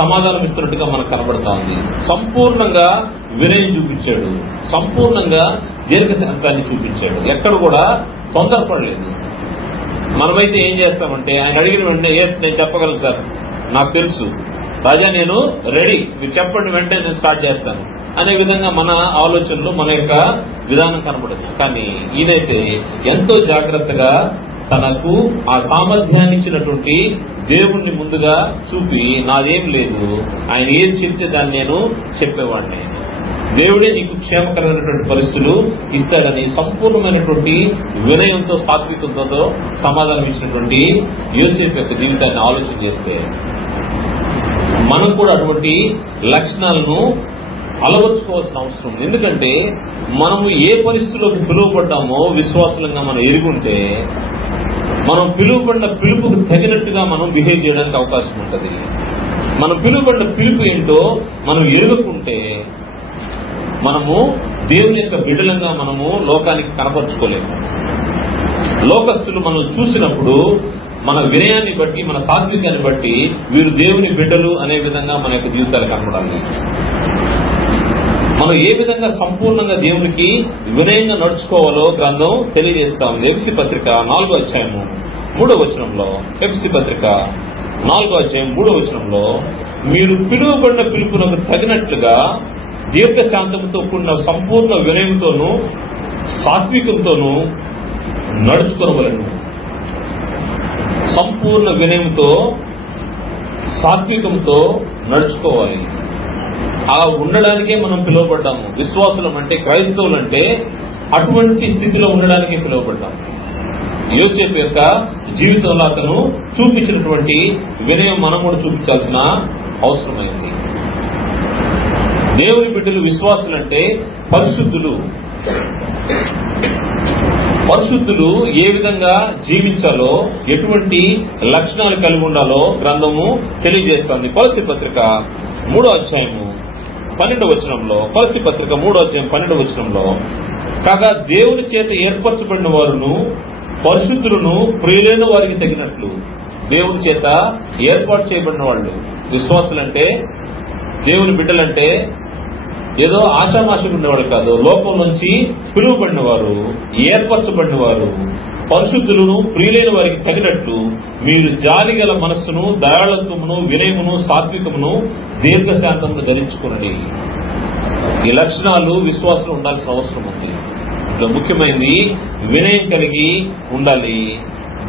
సమాధానం ఇస్తున్నట్టుగా మనకు కనబడతా ఉంది. సంపూర్ణంగా వినయం చూపించాడు, సంపూర్ణంగా దీర్ఘశాంతాన్ని చూపించాడు, ఎక్కడ కూడా తొందరపడలేదు. మనమైతే ఏం చేస్తామంటే ఆయన అడిగిన వెంటనే నేను చెప్పగలను సార్, నాకు తెలుసు రాజా, నేను రెడీ, మీరు చెప్పండి వెంటనే నేను స్టార్ట్ చేస్తాను అనే విధంగా మన ఆలోచనలు, మన యొక్క విధానం కనబడదు. కానీ ఈయనైతే ఎంతో జాగ్రత్తగా తనకు ఆ సామర్థ్యాన్ని ఇచ్చినటువంటి దేవుణ్ణి ముందుగా చూపి నాదేం లేదు, ఆయన ఏం చెప్తే దాన్ని నేను చెప్పేవాడిని, దేవుడే నీకు క్షేమకరమైనటువంటి పరిస్థితులు ఇస్తాడని సంపూర్ణమైనటువంటి వినయంతో, సాత్వికంతో సమాధానం ఇచ్చినటువంటి యోసేపు యొక్క జీవితాన్ని ఆలోచన చేస్తే మనం కూడా అటువంటి లక్షణాలను అలవర్చుకోవాల్సిన అవసరం ఉంది. ఎందుకంటే మనము ఏ పరిస్థితుల్లోకి పిలువబడ్డామో విశ్వాసంగా మనం ఎరుగుంటే మనం పిలువబడిన పిలుపుకు తగినట్టుగా మనం బిహేవ్ చేయడానికి అవకాశం ఉంటుంది. మనం పిలువబడిన పిలుపు ఏంటో మనం ఎరుగుకుంటే మనము దేవుని యొక్క బిడ్డలంగా మనము లోకానికి కనపరుచుకోలేము. లోకస్తులు మనం చూసినప్పుడు మన వినయాన్ని బట్టి, మన సాత్వికాన్ని బట్టి వీరు దేవుని బిడ్డలు అనే విధంగా మన యొక్క జీవితాలు కనపడాలి. మనం ఏ విధంగా సంపూర్ణంగా దేవునికి వినయంగా నడుచుకోవాలో గ్రంథం తెలియజేస్తాం. ఎఫెసీ పత్రిక 4వ అధ్యాయము 3వ వచనంలో, ఎఫెసీ పత్రిక 4వ అధ్యాయం 3వ వచనంలో, మీరు పిలువబడిన పిలుపునకు తగినట్లుగా దీర్ఘశాంతంతో కూడిన సంపూర్ణ వినయంతోనూ సాత్వికంతోనూ నడుచుకోవలను. సంపూర్ణ వినయంతో, సాత్వికంతో నడుచుకోవాలి. అలా ఉండడానికే మనం పిలువబడ్డాము. విశ్వాసులం అంటే, క్రైస్తవులు అంటే అటువంటి స్థితిలో ఉండడానికే పిలువబడ్డాము. యోసేపు యొక్క జీవితంలో అతను చూపించినటువంటి వినయం మనం కూడా చూపించాల్సిన అవసరమైంది. దేవుని బిడ్డలు, విశ్వాసులు అంటే పరిశుద్ధులు. పరిశుద్ధులు ఏ విధంగా జీవించాలో, ఎటువంటి లక్షణాలు కలిగి ఉండాలో గ్రంథము తెలియజేస్తుంది. కొలస్సీ పత్రిక 3వ అధ్యాయము 12వ వచనంలో, కొలస్సీ పత్రిక 3వ అధ్యాయం 12వ వచనంలో, కాగా దేవుని చేత ఏర్పరచబడిన వారును పరిశుద్ధులను ప్రియులైన వారికి తగినట్లు. దేవుని చేత ఏర్పాటు చేయబడిన వాళ్ళు విశ్వాసులంటే, దేవుని బిడ్డలంటే ఏదో ఆశామాషగా ఉండేవాడు కాదు. లోకం నుంచి పిలువబడిన వారు, ఏర్పరచబడిన వారు, పరిశుద్ధులను ప్రియులైన వారికి తగినట్లు మీరు జాలి గల మనస్సును, దయాళత్వమును, వినయమును, సాత్వికమును, దీర్ఘశాంతమును ధరించుకునండి. ఈ లక్షణాలు విశ్వాసంలో ఉండాల్సిన అవసరం ఉంది. ముఖ్యమైనది వినయం కలిగి ఉండాలి,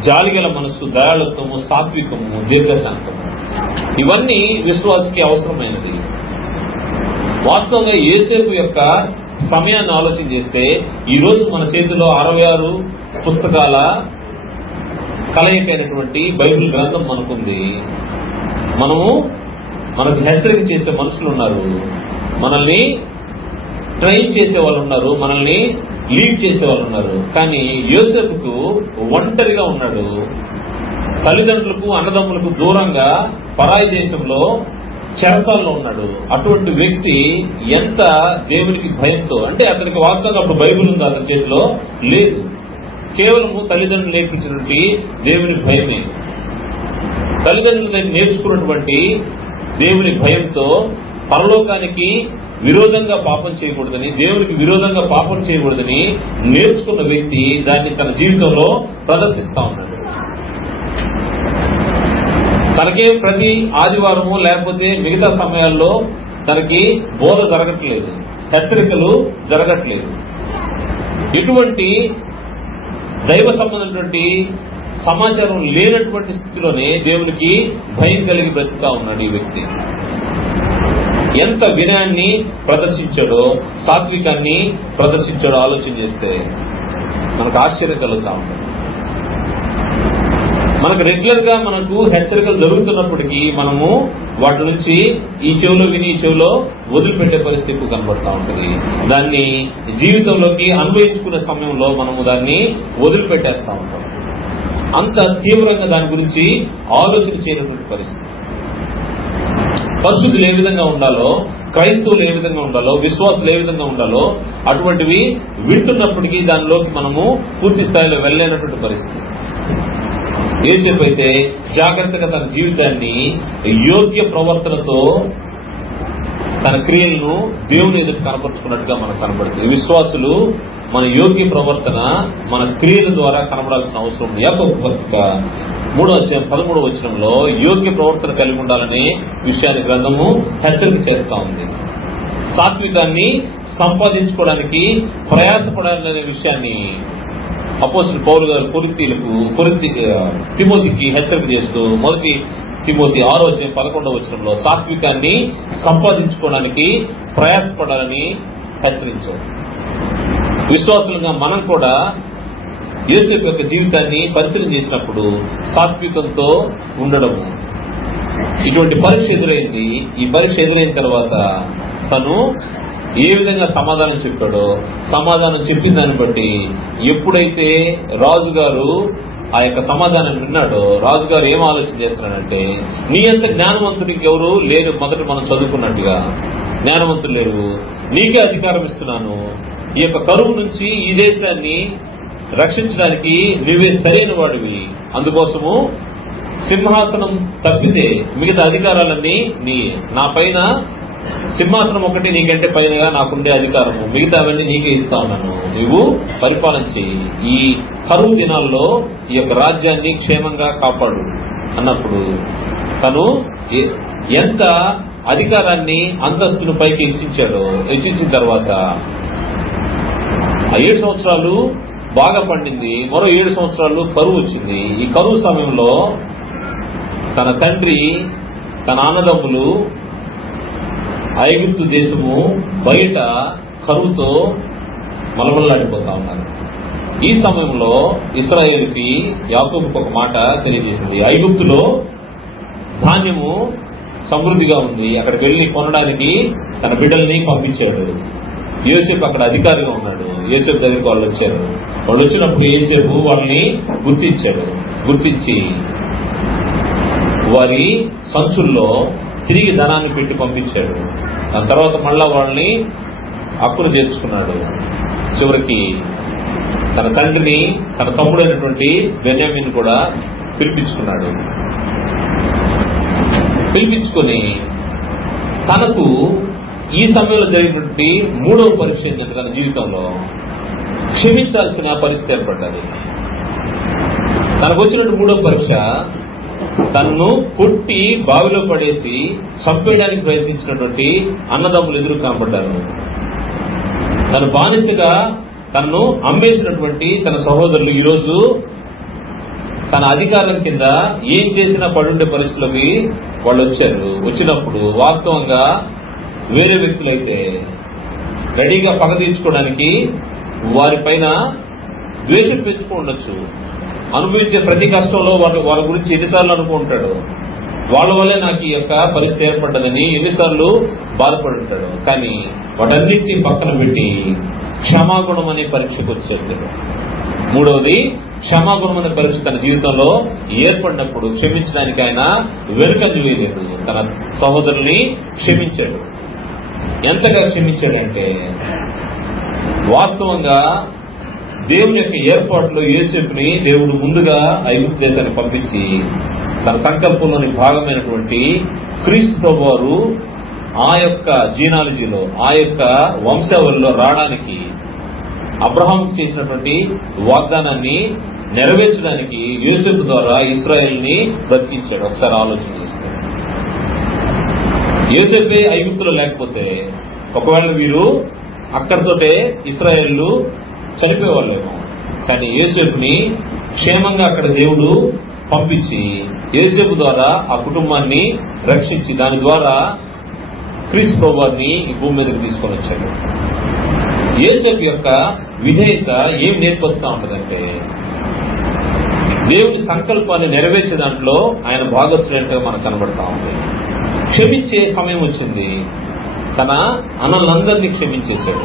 జాలి గల మనస్సు, దయాళత్వము, సాత్వికము, దీర్ఘశాంతము, ఇవన్నీ విశ్వాసకి అవసరమైనది. వాస్తవంగా యోసేపు యొక్క సమయాన్ని ఆలోచన చేస్తే ఈరోజు మన చేతిలో 66 పుస్తకాల కలయికైనటువంటి బైబిల్ గ్రంథం మనకుంది. మనకు హెచ్చరిక చేసే మనుషులు ఉన్నారు, మనల్ని ట్రైన్ చేసే వాళ్ళు ఉన్నారు, మనల్ని లీడ్ చేసే వాళ్ళు ఉన్నారు. కానీ యోసేపుకు ఒంటరిగా ఉన్నాడు. తల్లిదండ్రులకు, అన్నదమ్ములకు దూరంగా పరాయి దేశంలో చెరసాల్లో ఉన్నాడు. అటువంటి వ్యక్తి ఎంత దేవునికి భయంతో, అంటే అతనికి వాస్తవంగా అప్పుడు బైబిల్ ఉంది అతని చేతిలో లేదు, కేవలము తల్లిదండ్రులు నేర్పించినటువంటి దేవుని భయమే. తల్లిదండ్రులు నేర్చుకున్నటువంటి దేవుని భయంతో పరలోకానికి విరోధంగా పాపం చేయకూడదని, దేవునికి విరోధంగా పాపం చేయకూడదని నేర్చుకున్న వ్యక్తి దాన్ని తన జీవితంలో ప్రదర్శిస్తా ఉన్నాడు. తనకి ప్రతి ఆదివారము లేకపోతే మిగతా సమయాల్లో తనకి బోధ జరగట్లేదు, హెచ్చరికలు జరగట్లేదు. ఇటువంటి దైవ సంబంధమైనటువంటి సమాచారం లేనటువంటి స్థితిలోనే దేవునికి భయం కలిగి బ్రతుకుతా ఉన్నాడు ఈ వ్యక్తి. ఎంత వినయాన్ని ప్రదర్శించాడో, సాత్వికాన్ని ప్రదర్శించాడో ఆలోచన చేస్తే మనకు ఆశ్చర్యం కలుగుతా ఉంటుంది. మనకు రెగ్యులర్ గా మనకు హెచ్చరికలు జరుగుతున్నప్పటికీ మనము వాటి నుంచి ఈ చెవిలో విని ఈ చెవిలో వదిలిపెట్టే పరిస్థితి కనబడతా ఉంటుంది. దాన్ని జీవితంలోకి అన్వయించుకునే సమయంలో మనము దాన్ని వదిలిపెట్టేస్తా ఉంటాం. అంత తీవ్రంగా దాని గురించి ఆలోచన చేయనటువంటి పరిస్థితి. పరిస్థితులు ఏ విధంగా ఉండాలో, క్రైస్తవులు ఏ విధంగా ఉండాలో, విశ్వాసులు ఏ విధంగా ఉండాలో అటువంటివి వింటున్నప్పటికీ దానిలోకి మనము పూర్తి స్థాయిలో వెళ్ళలేనటువంటి పరిస్థితి. యోసేపు అయితే జాగ్రత్తగా తన జీవితాన్ని యోగ్య ప్రవర్తనతో తన క్రియలను దేవుని ఎదుట కనపరుచుకున్నట్టుగా మనకు కనబడుతుంది. విశ్వాసులు మన యోగ్య ప్రవర్తన మన క్రియల ద్వారా కనబడాల్సిన అవసరం ఉంది. యాకోబు పత్రిక 3:13 వచనంలో యోగ్య ప్రవర్తన కలిగి ఉండాలనే విషయాన్ని గ్రంథము హెచ్చరిక చేస్తా ఉంది. సాత్వికాన్ని సంపాదించుకోవడానికి ప్రయాసపడాలనే విషయాన్ని అపోస్తలుడు పౌలు గారు తిమోతికి హెచ్చరిక చేస్తూ 1 తిమోతి 6:11 వచనంలో సాత్వికాన్ని సంపాదించుకోవడానికి ప్రయాసపడాలని హెచ్చరించారు. విశ్వాసులుగా మనం కూడా యోసేపు యొక్క జీవితాన్ని పరిశీలన చేసినప్పుడు సాత్వికంతో ఉండడము. ఇటువంటి పరీక్ష ఎదురైంది. ఈ పరీక్ష ఎదురైన తర్వాత తను ఏ విధంగా సమాధానం చెప్పాడో, సమాధానం చెప్పిన దాన్ని బట్టి ఎప్పుడైతే రాజుగారు ఆ యొక్క సమాధానం విన్నాడో, రాజుగారు ఏం ఆలోచన చేస్తున్నాడంటే, నీ అంత జ్ఞానవంతుడికి ఎవరు లేరు. మొదట మనం చదువుకున్నట్టుగా జ్ఞానవంతులు లేరు, నీకే అధికారం ఇస్తున్నాను. ఈ యొక్క కరువు నుంచి ఈ దేశాన్ని రక్షించడానికి నువ్వే సరైన వాడివి. అందుకోసము సింహాసనం తప్పితే మిగతా అధికారాలన్నీ నా పైన సింహాసనం ఒకటి నీకంటే పైనగా నాకుండే అధికారము, మిగతా అవన్నీ నీకే ఇస్తా ఉన్నాను, నువ్వు పరిపాలన చేయి. ఈ కరువు దినాల్లో ఈ యొక్క రాజ్యాన్ని క్షేమంగా కాపాడు అన్నప్పుడు తను ఎంత అధికారాన్ని అంతస్తును పైకి హెచ్చించిన తర్వాత ఆ 7 సంవత్సరాలు బాగా పండింది. మరో 7 సంవత్సరాలు కరువు వచ్చింది. ఈ కరువు సమయంలో తన తండ్రి, తన అన్నదమ్ములు ఐగుప్తు దేశము బయట కరువుతో మలమల్లాడిపోతా ఉన్నారు. ఈ సమయంలో ఇశ్రాయేలుకి యాకోబుకు ఒక మాట తెలియజేసింది. ఐగుప్తులో ధాన్యము సమృద్ధిగా ఉంది, అక్కడికి వెళ్ళి కొనడానికి తన బిడ్డల్ని పంపించాడు. యోసేపు అక్కడ అధికారిగా ఉన్నాడు. యోసేపు దగ్గరికి వాళ్ళు వచ్చారు. వాళ్ళు వచ్చినప్పుడు యోసేపు వాళ్ళని గుర్తించి వారి సంచుల్లో తిరిగి ధనాన్ని పెట్టి పంపించాడు. దాని తర్వాత మళ్ళా వాళ్ళని అప్పులు చేర్చుకున్నాడు. చివరికి తన తండ్రిని, తన తమ్ముడైనటువంటి బెన్యామీన్ కూడా పిలిపించుకొని తనకు ఈ సమయంలో జరిగినటువంటి 3వ పరీక్ష ఏంటంటే తన జీవితంలో క్షమించాల్సిన పరిస్థితి ఏర్పడ్డది. తనకు వచ్చినట్టు 3వ పరీక్ష తనను కొట్టి బావిలో పడేసి చంపేయడానికి ప్రయత్నించినటువంటి అన్నదమ్ములు ఎదురు కనబడ్డారు. తను బానిసగా తనను అమ్మేసినటువంటి తన సహోదరులు ఈరోజు తన అధికారం కింద ఏం చేసినా పడుండే పరిస్థితులకి వాళ్ళు వచ్చారు. వచ్చినప్పుడు వాస్తవంగా వేరే వ్యక్తులైతే రెడీగా పగ తీర్చుకోవడానికి వారిపైన ద్వేషం పెంచుకోవచ్చు. అనుభవించే ప్రతి కష్టంలో వాళ్ళ గురించి ఎన్నిసార్లు అనుకుంటాడు, వాళ్ళ వల్లే నాకు ఈ యొక్క పరిస్థితి ఏర్పడ్డదని ఎన్నిసార్లు బాధపడి ఉంటాడు. కానీ వాటన్నిటినీ పక్కన పెట్టి క్షమాగుణం అనే పరీక్షకు వచ్చేసాడు. 3వది క్షమాగుణం అనే పరీక్ష తన జీవితంలో ఏర్పడినప్పుడు క్షమించడానికి ఆయన వెనుకంజ వేయలేదు. తన సహోదరుల్ని క్షమించాడు. ఎంతగా క్షమించాడంటే వాస్తవంగా దేవుని యొక్క ఏర్పాటులో యోసేపుని దేవుడు ముందుగా ఐగుప్తు దేశానికి పంపించి తన సంకల్పంలోని భాగమైనటువంటి క్రీస్తు ప్రభువు వారు ఆ యొక్క జీనాలజీలో, ఆ యొక్క వంశావళిలో రావడానికి అబ్రహాం చేసినటువంటి వాగ్దానాన్ని నెరవేర్చడానికి యోసేపు ద్వారా ఇశ్రాయేలుని బ్రతికించాడు. ఒకసారి ఆలోచన చేస్తాడు. యోసేపే ఐగుప్తులో లేకపోతే ఒకవేళ వీరు అక్కడితోటే ఇశ్రాయేలు చనిపోయేవాళ్ళేమో. కానీ యోసేపుని క్షేమంగా అక్కడ దేవుడు పంపించి యోసేపు ద్వారా ఆ కుటుంబాన్ని రక్షించి దాని ద్వారా క్రీస్తు ప్రభువుని ఈ భూమి మీదకి తీసుకొని వచ్చాడు. యోసేపు యొక్క విధేయత ఏం నేర్పిస్తా ఉంటుందంటే దేవుని సంకల్పాన్ని నెరవేర్చే దాంట్లో ఆయన భాగస్వామిగా మనకు కనబడతా ఉంది. క్షమించే సమయం వచ్చింది. తన అన్నలందరినీ క్షమించేశాడు.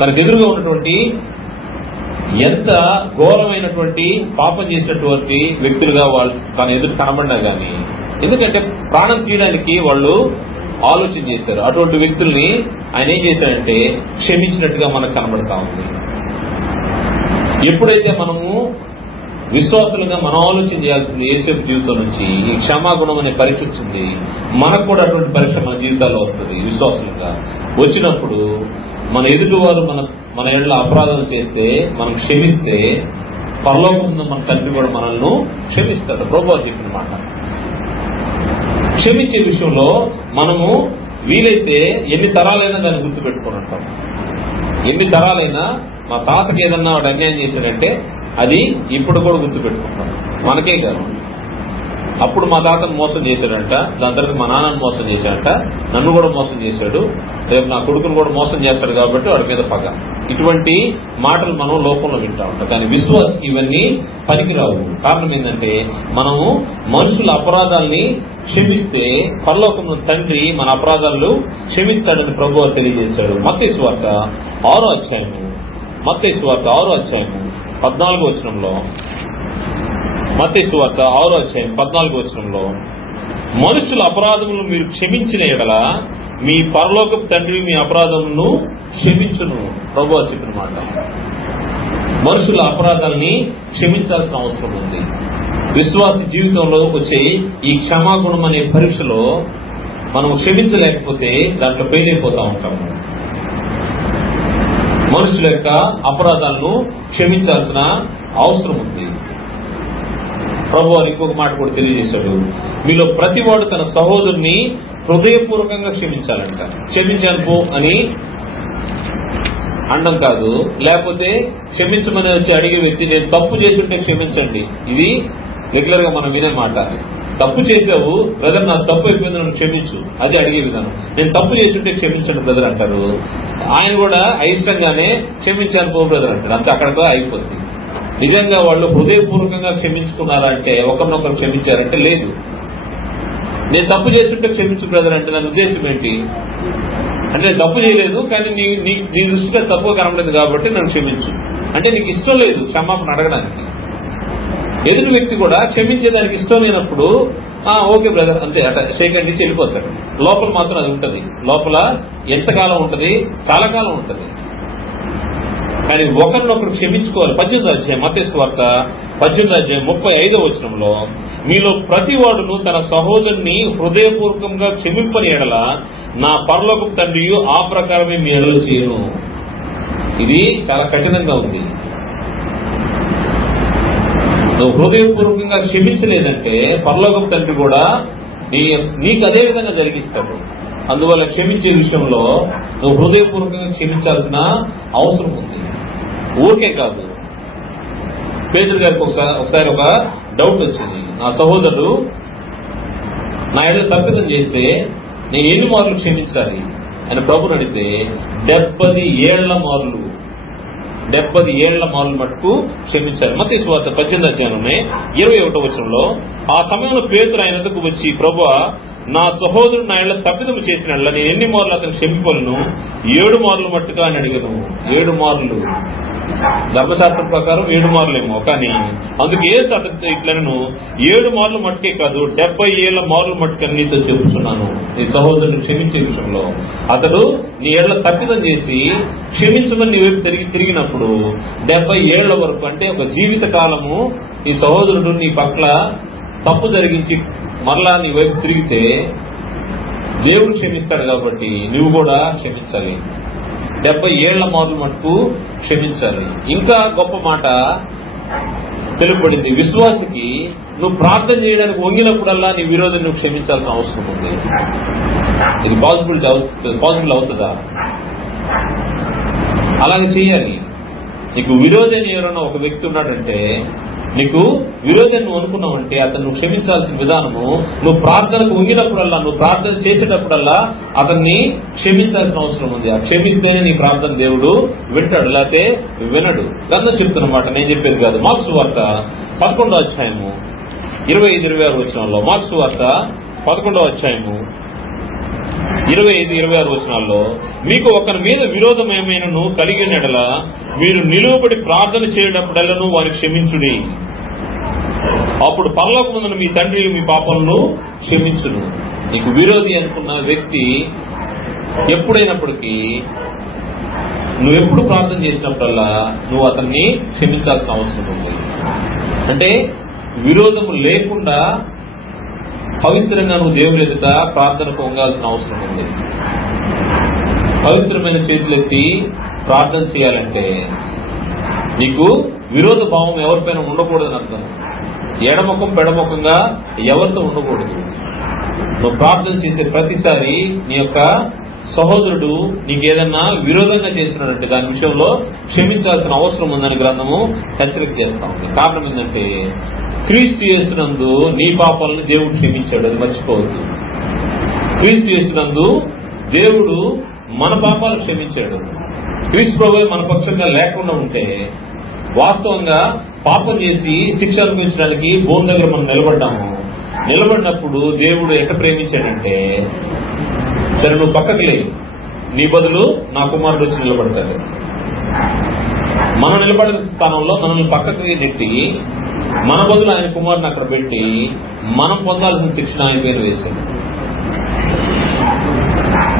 తనకు ఎదురుగా ఉన్నటువంటి ఎంత ఘోరమైనటువంటి పాపం చేసినటువంటి వ్యక్తులుగా వాళ్ళు తన ఎదురు కనబడినా కానీ, ఎందుకంటే ప్రాణం తీయడానికి వాళ్ళు ఆలోచన చేశారు. అటువంటి వ్యక్తుల్ని ఆయన ఏం చేశాడంటే క్షమించినట్టుగా మనకు కనబడతా ఉంది. ఎప్పుడైతే మనము విశ్వాసులుగా మనం ఆలోచన చేయాల్సింది యేసేపు జీవితం నుంచి ఈ క్షమాగుణం అనే పరీక్ష వచ్చింది. మనకు కూడా అటువంటి పరీక్ష మన జీవితాల్లో వస్తుంది. విశ్వాసులుగా వచ్చినప్పుడు మన ఎదుటివారు మన ఏళ్ళ అపరాధాలు చేస్తే మనం క్షమిస్తే పరలోకంలో మన తండ్రి కూడా మనల్ని క్షమిస్తాడు. ప్రభువు చెప్పిన మాట. క్షమించే విషయంలో మనము వీలైతే ఎన్ని తరాలైనా దాన్ని గుర్తుపెట్టుకుని ఉంటాం. ఎన్ని తరాలైనా మా తాతకి ఏదన్నా వాడు అన్యాయం చేశాడంటే అది ఇప్పుడు కూడా గుర్తుపెట్టుకుంటాం. మనకే కాదు, అప్పుడు మా తాతను మోసం చేశాడంట, దాని తర్వాత మా నాన్నను మోసం చేశాడంట, నన్ను కూడా మోసం చేశాడు, రేపు నా కొడుకును కూడా మోసం చేస్తాడు కాబట్టి వాడి మీద పగ. ఇటువంటి మాటలు మనం లోకంలో వింటా ఉంటాం. కానీ విశ్వాసకి ఇవన్నీ పనికిరావు. కారణం ఏంటంటే మనము మనుషుల అపరాధాల్ని క్షమిస్తే పరలోకంలో తండ్రి మన అపరాధాలు క్షమిస్తాడని ప్రభువు తెలియజేశాడు. మత్తయి సువార్త 6వ అధ్యాయము 14వ వచనంలో, మత్తయి సువార్త 6వ అధ్యాయం 14వ వచనంలో, మనుషుల అపరాధములను మీరు క్షమించిన ఎడల మీ పరలోకపు తండ్రి మీ అపరాధములను క్షమించును. ప్రభువు చెప్పిన మాట. మనుషుల అపరాధాలని క్షమించాల్సిన అవసరం ఉంది. విశ్వాస జీవితంలో వచ్చే ఈ క్షమాగుణం అనే పరీక్షలో మనం క్షమించలేకపోతే దాంట్లో ఫెయిల్ అయిపోతా ఉంటాము. మనుషుల యొక్క అపరాధాలను క్షమించాల్సిన అవసరం ఉంది. ప్రభు అని ఇంకొక మాట కూడా తెలియజేశాడు. మీలో ప్రతివాడు తన సహోదరుని హృదయపూర్వకంగా క్షమించాలంట. క్షమించాను పో అని అండం కాదు, లేకపోతే క్షమించమని వచ్చి అడిగే వ్యక్తి నేను తప్పు చేస్తుంటే క్షమించండి, ఇది రెగ్యులర్ గా మనం వినే మాట. తప్పు చేసావు బ్రదర్, నాకు తప్పు అయిపోయింది, నన్ను క్షమించు, అది అడిగే విధానం. నేను తప్పు చేస్తుంటే క్షమించండి బ్రదర్ అంటారు. ఆయన కూడా అయిష్టంగానే క్షమించాను పో బ్రదర్ అంటాడు. అంతే, అక్కడితో అయిపోతుంది. నిజంగా వాళ్ళు హృదయపూర్వకంగా క్షమించుకున్నారంటే, ఒకరినొకరు క్షమించారంటే లేదు. నేను తప్పు చేస్తుంటే క్షమించు బ్రదర్ అంటే దాని ఉద్దేశం ఏంటి అంటే, నేను తప్పు చేయలేదు కానీ నీ దృష్టిలో తప్పుగా కనబడలేదు కాబట్టి నన్ను క్షమించు అంటే నీకు ఇష్టం లేదు క్షమాపణ అడగడానికి. ఎదుటి వ్యక్తి కూడా క్షమించేదానికి ఇష్టం లేనప్పుడు ఓకే బ్రదర్ అంతే అట చేయకండి వెళ్ళిపోతాడు. లోపల మాత్రం అది ఉంటుంది. లోపల ఎంతకాలం ఉంటుంది? చాలా కాలం ఉంటుంది. కానీ ఒకరినొకరు క్షమించుకోవాలి. 18వ అధ్యాయం మత్తయి సువార్త 18వ అధ్యాయం 35వ వచనంలో, మీలో ప్రతి వాడును తన సహోదరుని హృదయపూర్వకంగా క్షమింపని ఎడల నా పరలోకపు తండ్రి ఆ ప్రకారమే మీ ఎడలు చేయను. ఇది చాలా కఠినంగా ఉంది. నువ్వు హృదయపూర్వకంగా క్షమించలేదంటే పరలోకపు తండ్రి కూడా నీకు అదే విధంగా జరిగిస్తాడు. అందువల్ల క్షమించే విషయంలో నువ్వు హృదయపూర్వకంగా క్షమించాల్సిన అవసరం ఉంది. ఊరికే కాదు. పేతురు గారికి ఒకసారి ఒక డౌట్ వచ్చింది. నా సహోదరుడు నా ఎడల తప్పిదం చేస్తే నేను ఎన్ని మార్లు క్షమించాలి అని ప్రభుని అడిగితే 70 ఏళ్ల మార్లు మటుకు క్షమించాలి. మత్తయి సువార్త 18వ అధ్యాయంలోనే 21వ వచనంలో, ఆ సమయంలో పేతురు ఆయన వద్దకు వచ్చి, ప్రభువా నా సహోదరుడు నా ఎడల తప్పిదము చేసిన నేను ఎన్ని మార్లు అతను క్షమింపలను? 7 మార్లు మట్టుగా అని అడిగాను. 7 మార్లు. ధర్మశాస్త్రం ప్రకారం 7 మార్లేమో, కానీ అందుకే అతను ఇట్లను 7 మార్లు మట్టుకే కాదు 70 ఏళ్ల మార్లు మట్టుకని నీతో చెబుతున్నాను. నీ సహోదరుడు క్షమించే విషయంలో అతడు నీ ఏళ్ల తప్పిదం చేసి క్షమించమని నీ వైపు తిరిగినప్పుడు 70 ఏళ్ల వరకు, అంటే ఒక జీవిత కాలము ఈ సహోదరుడు నీ పట్ల తప్పు జరిగించి మరలా నీ వైపు తిరిగితే దేవుడు క్షమిస్తాడు. కాబట్టి నువ్వు కూడా క్షమించాలి. 70 ఏళ్ల మార్లు మటుకు క్షమించాలి. ఇంకా గొప్ప మాట తెలుపబడింది. విశ్వాసికి నువ్వు ప్రార్థన చేయడానికి వంగినప్పుడల్లా నీ విరోధం నువ్వు క్షమించాల్సిన అవసరం ఉంది. ఇది పాసిబుల్ అవుతుందా? అలాగే చేయాలి. నీకు విరోధం ఎవరైనా ఒక వ్యక్తి ఉన్నాడంటే, నీకు విరోధం నువ్వు అనుకున్నావంటే అతను నువ్వు క్షమించాల్సిన విధానము, నువ్వు ప్రార్థనకు వంగినప్పుడల్లా, నువ్వు ప్రార్థన చేసేటప్పుడల్లా అతన్ని క్షమించాల్సిన అవసరం ఉంది. ఆ క్షమిస్తేనే నీ ప్రార్థన దేవుడు వింటాడు, లేకపోతే వినడు. గ్రంథం చెప్తున్నమాట, నేను చెప్పేది కాదు. మార్కు సువార్త 11వ అధ్యాయము 25-26 వచనాల్లో, మార్క్స్ వార్త 11వ అధ్యాయము 25-26 వచనాల్లో, మీకు ఒకరి మీద విరోధం ఏమైనాను కలిగిన యెడల మీరు నిలువబడి ప్రార్థన చేయడప్పుడెల్లను వారిని క్షమించుడి, అప్పుడు పరలోకమందున మీ తండ్రి మీ పాపలను క్షమించును. నీకు విరోధి అనుకున్న వ్యక్తి ఎప్పుడైనప్పటికీ నువ్వు ఎప్పుడు ప్రార్థన చేసినప్పుడల్లా నువ్వు అతన్ని క్షమించాల్సిన అవసరం ఉంది. అంటే విరోధము లేకుండా పవిత్రంగా నువ్వు దేవుని ఎదుట ప్రార్థనకు వంగాల్సిన అవసరం ఉంది. పవిత్రమైన చేతులెత్తి ప్రార్థన చేయాలంటే నీకు విరోధ భావం ఎవరిపైన ఉండకూడదని అర్థం. ఎడముఖం పెడముఖంగా ఎవరితో ఉండకూడదు. నువ్వు ప్రార్థన చేసే ప్రతిసారి నీ యొక్క సహోదరుడు నీకేదన్నా విరోధంగా చేస్తున్నాడంటే దాని విషయంలో క్షమించాల్సిన అవసరం ఉందని గ్రంథము హెచ్చరిక చేస్తా ఉంది. కారణం ఏంటంటే క్రీస్తు యేసునందు నీ పాపాలను దేవుడు క్షమించాడు, అది మర్చిపోవద్దు. క్రీస్తు యేసునందు దేవుడు మన పాపాలు క్షమించాడు. క్రీస్తు ప్రభువే మన పక్షంగా లేకుండా ఉంటే వాస్తవంగా పాపం చేసి శిక్ష అనుభవించడానికి భూమి దగ్గర మనం నిలబడినప్పుడు దేవుడు ఎట్ట ప్రేమించాడంటే, సరే నువ్వు పక్కకి లేదు, నీ బదులు నా కుమారుడు వచ్చి నిలబడతాడు. మనం నిలబడిన స్థానంలో మనల్ని పక్కకి నెట్టి మన బదులు ఆయన కుమారుని అక్కడ పెట్టి మనం పొందాల్సిన శిక్షణ ఆయన పైన వేశాడు.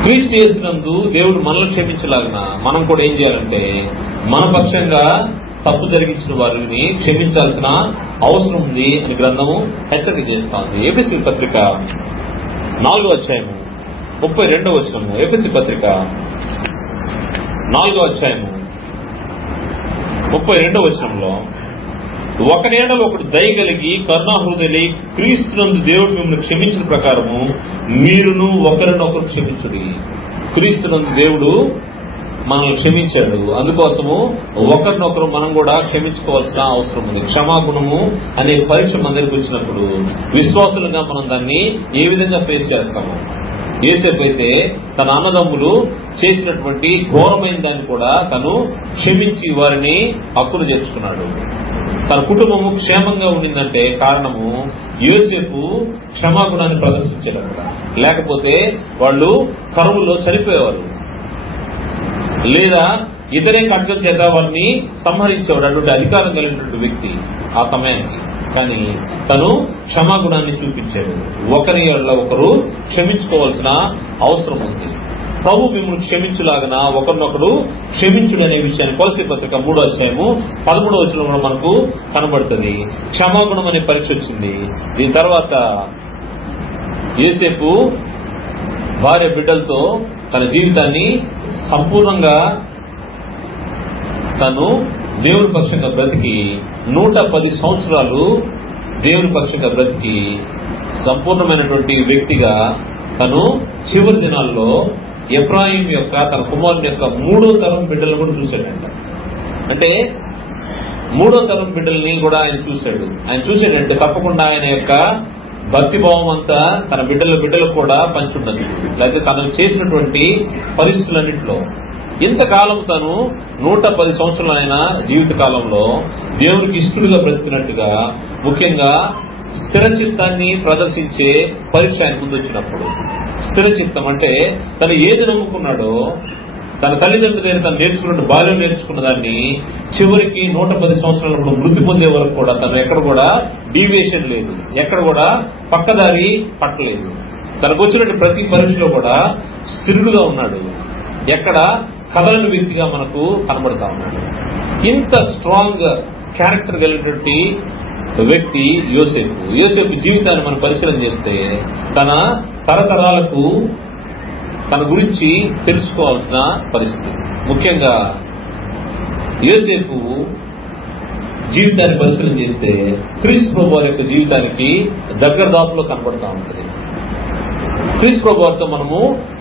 క్రీస్తు యేసునందు దేవుడు మనల్ని క్షమించలాగిన మనం కూడా ఏం చేయాలంటే మన పక్షంగా తప్పు జరిగించిన వారిని క్షమించాల్సిన అవసరం ఉంది అని గ్రంథము హెచ్చరిక చేస్తా ఉంది. ఎఫెసీ పత్రిక 4వ అధ్యాయము 32వ వచనము. ఎఫెసీ పత్రిక 4వ అధ్యాయము 32వ వచనంలో, ఒకనేడలో ఒకడు దయగలిగి కరుణాహృదయులై క్రీస్తునందు దేవుడు మిమ్మల్ని క్షమించిన ప్రకారము మీరును ఒకరినొకరు క్షమించుడి. క్రీస్తునందు దేవుడు మనల్ని క్షమించాడు, అందుకోసము ఒకరినొకరు మనం కూడా క్షమించుకోవాల్సిన అవసరం ఉంది. క్షమాగుణము అనే పరీక్ష మన దగ్గరికి వచ్చినప్పుడు విశ్వాసులుగా మనం దాన్ని ఏ విధంగా ఫేస్ చేస్తాము. యేసేపు అయితే తన అన్నదమ్ములు చేసినటువంటి ఘోరమైన దాన్ని కూడా తను క్షమించి వారిని హక్కును చేర్చుకున్నాడు. తన కుటుంబము క్షేమంగా ఉండిందంటే కారణము యోసేపు క్షమాగుణాన్ని ప్రదర్శించాడు. లేకపోతే వాళ్ళు కరువులో చనిపోయేవారు, లేదా ఇతరే ఖడ్గం చేత వారిని సంహరించేవాడు. అటువంటి అధికారం కలిగినటువంటి వ్యక్తి ఆ సమయానికి. కానీ తను క్షమాగుణాన్ని చూపించాడు. ఒకరి ఒకరు క్షమించుకోవాల్సిన అవసరం ఉంది. ప్రభు మిమ్మల్ని క్షమించులాగన ఒకరినొకరు క్షమించుడు అనే విషయాన్ని కొలసీ పత్రిక 3వ అధ్యాయము 13వ వచనంలో మనకు కనబడుతుంది. క్షమాగుణం అనే పరీక్ష వచ్చింది. దీని తర్వాత యోసేపు భార్య బిడ్డలతో తన జీవితాన్ని సంపూర్ణంగా తను దేవుని పక్షంగా బ్రతికి 110 సంవత్సరాలు దేవుని పక్షంగా బ్రతికి సంపూర్ణమైనటువంటి వ్యక్తిగా తను చివరి దినాల్లో ఎఫ్రాయిం యొక్క తన కుమారుని యొక్క 3వ తరం బిడ్డలను కూడా చూశాడంట. అంటే 3వ తరం బిడ్డల్ని కూడా ఆయన చూశాడంటే తప్పకుండా ఆయన యొక్క భక్తిభావం అంతా తన బిడ్డలకు కూడా పంచుండదు. లేకపోతే తను చేసినటువంటి పరిస్థితులన్నింటిలో ఇంతకాలం తను 110 సంవత్సరాలు ఆయన జీవిత కాలంలో దేవునికి ఇష్టడుగా బ్రతికినట్టుగా, ముఖ్యంగా స్థిర చిత్తాన్ని ప్రదర్శించే పరీక్ష ఆయన ముందు వచ్చినప్పుడు, స్థిర చిత్తం అంటే తను ఏది నమ్ముకున్నాడో తన తల్లిదండ్రుల దగ్గర తను నేర్చుకున్న బాల్యం నేర్చుకున్న దాన్ని చివరికి 110 సంవత్సరాలు మృతి పొందే వరకు కూడా తను ఎక్కడ కూడా డీవియేషన్ లేదు, ఎక్కడ కూడా పక్కదారి పట్టలేదు. తనకు వచ్చినటువంటి ప్రతి పరీక్షలో కూడా స్థిరుడుగా ఉన్నాడు, ఎక్కడ కదలని వ్యక్తిగా మనకు కనబడతా ఉన్నాడు. ఇంత స్ట్రాంగ్ క్యారెక్టర్ కలిగినటువంటి వ్యక్తి యోసేపు జీవితాన్ని మనం పరిశీలన చేస్తే తన తరతరాలకు తన గురించి తెలుసుకోవాల్సిన పరిస్థితి. ముఖ్యంగా యోసేపు జీవితాన్ని పరిశీలన చేస్తే క్రీస్తు ప్రభు వారి యొక్క జీవితానికి దగ్గర దాపులో కనబడతా ఉంటుంది. క్రీస్తు ప్రభు వారితో మనము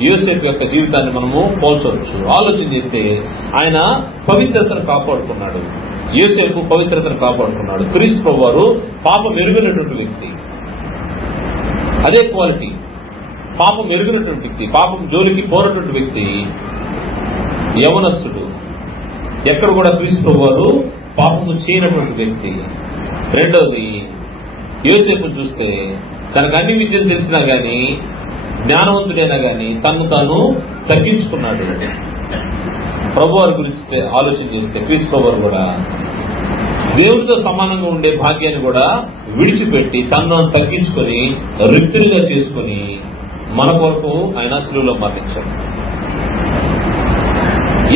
యోసేపు యొక్క జీవితాన్ని మనము పోల్చవచ్చు. ఆలోచన చేస్తే ఆయన పవిత్రతను కాపాడుకున్నాడు, యోసేపు పవిత్రతను కాపాడుకున్నాడు. క్రీస్తు ప్రభు వారు పాపం ఎరుగినటువంటి వ్యక్తి, అదే క్వాలిటీ. పాపం ఎరుగినటువంటి వ్యక్తి, పాపం జోలికి పోనటువంటి వ్యక్తి, యవనస్తుడు, ఎక్కడ కూడా క్రీస్తు ప్రభు వారు పాపము చేయనటువంటి వ్యక్తి. రెండవది, యోసేపు చూస్తే తనకు అన్ని విద్యలు తెలిసినా గాని, జ్ఞానవంతుడైనా గాని తను తాను తగ్గించుకున్నాడు. ప్రభువారి గురించి ఆలోచన చేస్తే క్రీస్తు ప్రభువారు కూడా దేవుడితో సమానంగా ఉండే భాగ్యాన్ని కూడా విడిచిపెట్టి తనను తగ్గించుకొని రిక్తులుగా చేసుకొని మన కొరకు ఆయన శిలువలో మరణించాడు.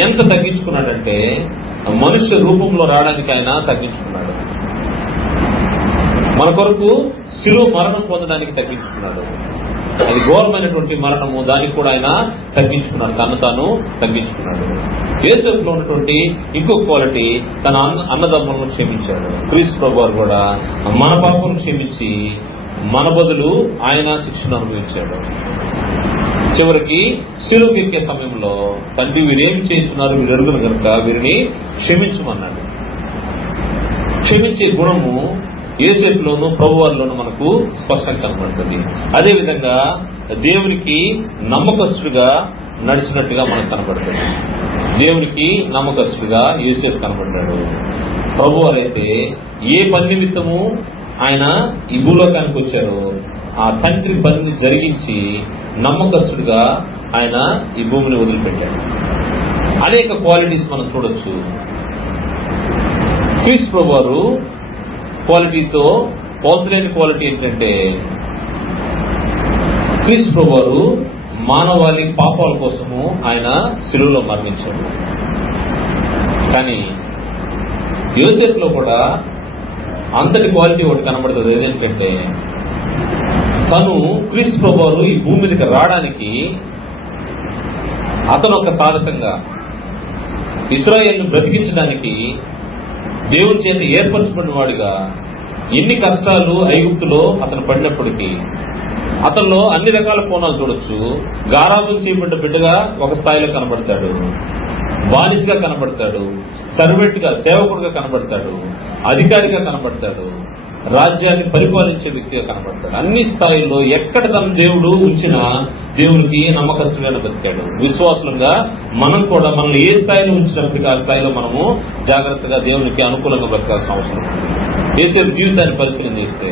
ఎంత తగ్గించుకున్నాడంటే మనుష్య రూపంలో రావడానికి ఆయన తగ్గించుకున్నాడు. మన కొరకు శిలువ మరణం పొందడానికి తగ్గించుకున్నాడు. అది ఘోరమైనటువంటి మరణము, దానికి కూడా ఆయన తగ్గించుకున్నాడు, తను తాను తగ్గించుకున్నాడు. యేసులో ఉన్నటువంటి ఇంకో క్వాలిటీ, తన అన్నదమ్ములను క్షమించాడు. క్రీస్తు ప్రభువారు కూడా మన పాపను క్షమించి మన బదులు ఆయన శిక్షను అనుభవించాడు. చివరికి శిలువకు ఎక్కే సమయంలో తండ్రి వీరేమి చేస్తున్నారు, వీరు ఎరుగును కనుక వీరిని క్షమించమన్నాడు. క్షమించే గుణము యేసులోను ప్రభువారిలోను మనకు స్పష్టంగా కనబడుతుంది. అదేవిధంగా దేవునికి నమ్మకస్తుడిగా నడిచినట్టుగా మనకు కనబడుతుంది. దేవునికి నమ్మకస్తుడిగా యేసు కనబడ్డాడు. ప్రభువారైతే ఏ పని నిమిత్తము ఆయన ఈ భూలోకానికి వచ్చారో ఆ తండ్రి పనిని జరిగించి నమ్మకస్తుడిగా ఆయన ఈ భూమిని వదిలిపెట్టాడు. అనేక క్వాలిటీస్ మనం చూడొచ్చు. క్రీస్తు ప్రభువారు క్వాలిటీతో పోల్చలేని క్వాలిటీ ఏంటంటే, క్రీస్తు ప్రభువారు మానవాళి పాపాల కోసము ఆయన శిలువలో మరణించాడు. కానీ యోసేపులో కూడా అంతటి క్వాలిటీ ఒకటి కనబడుతుంది. ఏంటంటే, తను క్రీస్తు ప్రభువారు ఈ భూమి మీదకి రావడానికి అతను ఒక సాధకంగా ఇశ్రాయేలును బ్రతికించడానికి దేవుని చేత ఏర్పరచబడిన వాడిగా ఎన్ని కష్టాలు ఐగుప్తులో అతను పడినప్పటికీ అతనిలో అన్ని రకాల కోణాలు చూడొచ్చు. గారాబం చేయబడ్డ బిడ్డగా ఒక స్థాయిలో కనబడతాడు, బానిసగా కనబడతాడు, సర్వెంట్గా సేవకుడుగా కనబడతాడు, అధికారిగా కనబడతాడు, రాజ్యాన్ని పరిపాలించే వ్యక్తిగా కనబడతాడు. అన్ని స్థాయిల్లో ఎక్కడ తన దేవుడు ఉంచినా దేవునికి నమ్మకస్తుడైన బతికాడు. విశ్వాసులుగా మనం కూడా మనల్ని ఏ స్థాయిలో ఉంచినప్పటికీ ఆ స్థాయిలో మనము జాగ్రత్తగా దేవునికి అనుకూలంగా బతకాల్సిన అవసరం. యేసు జీవితాన్ని పరిశీలన చేస్తే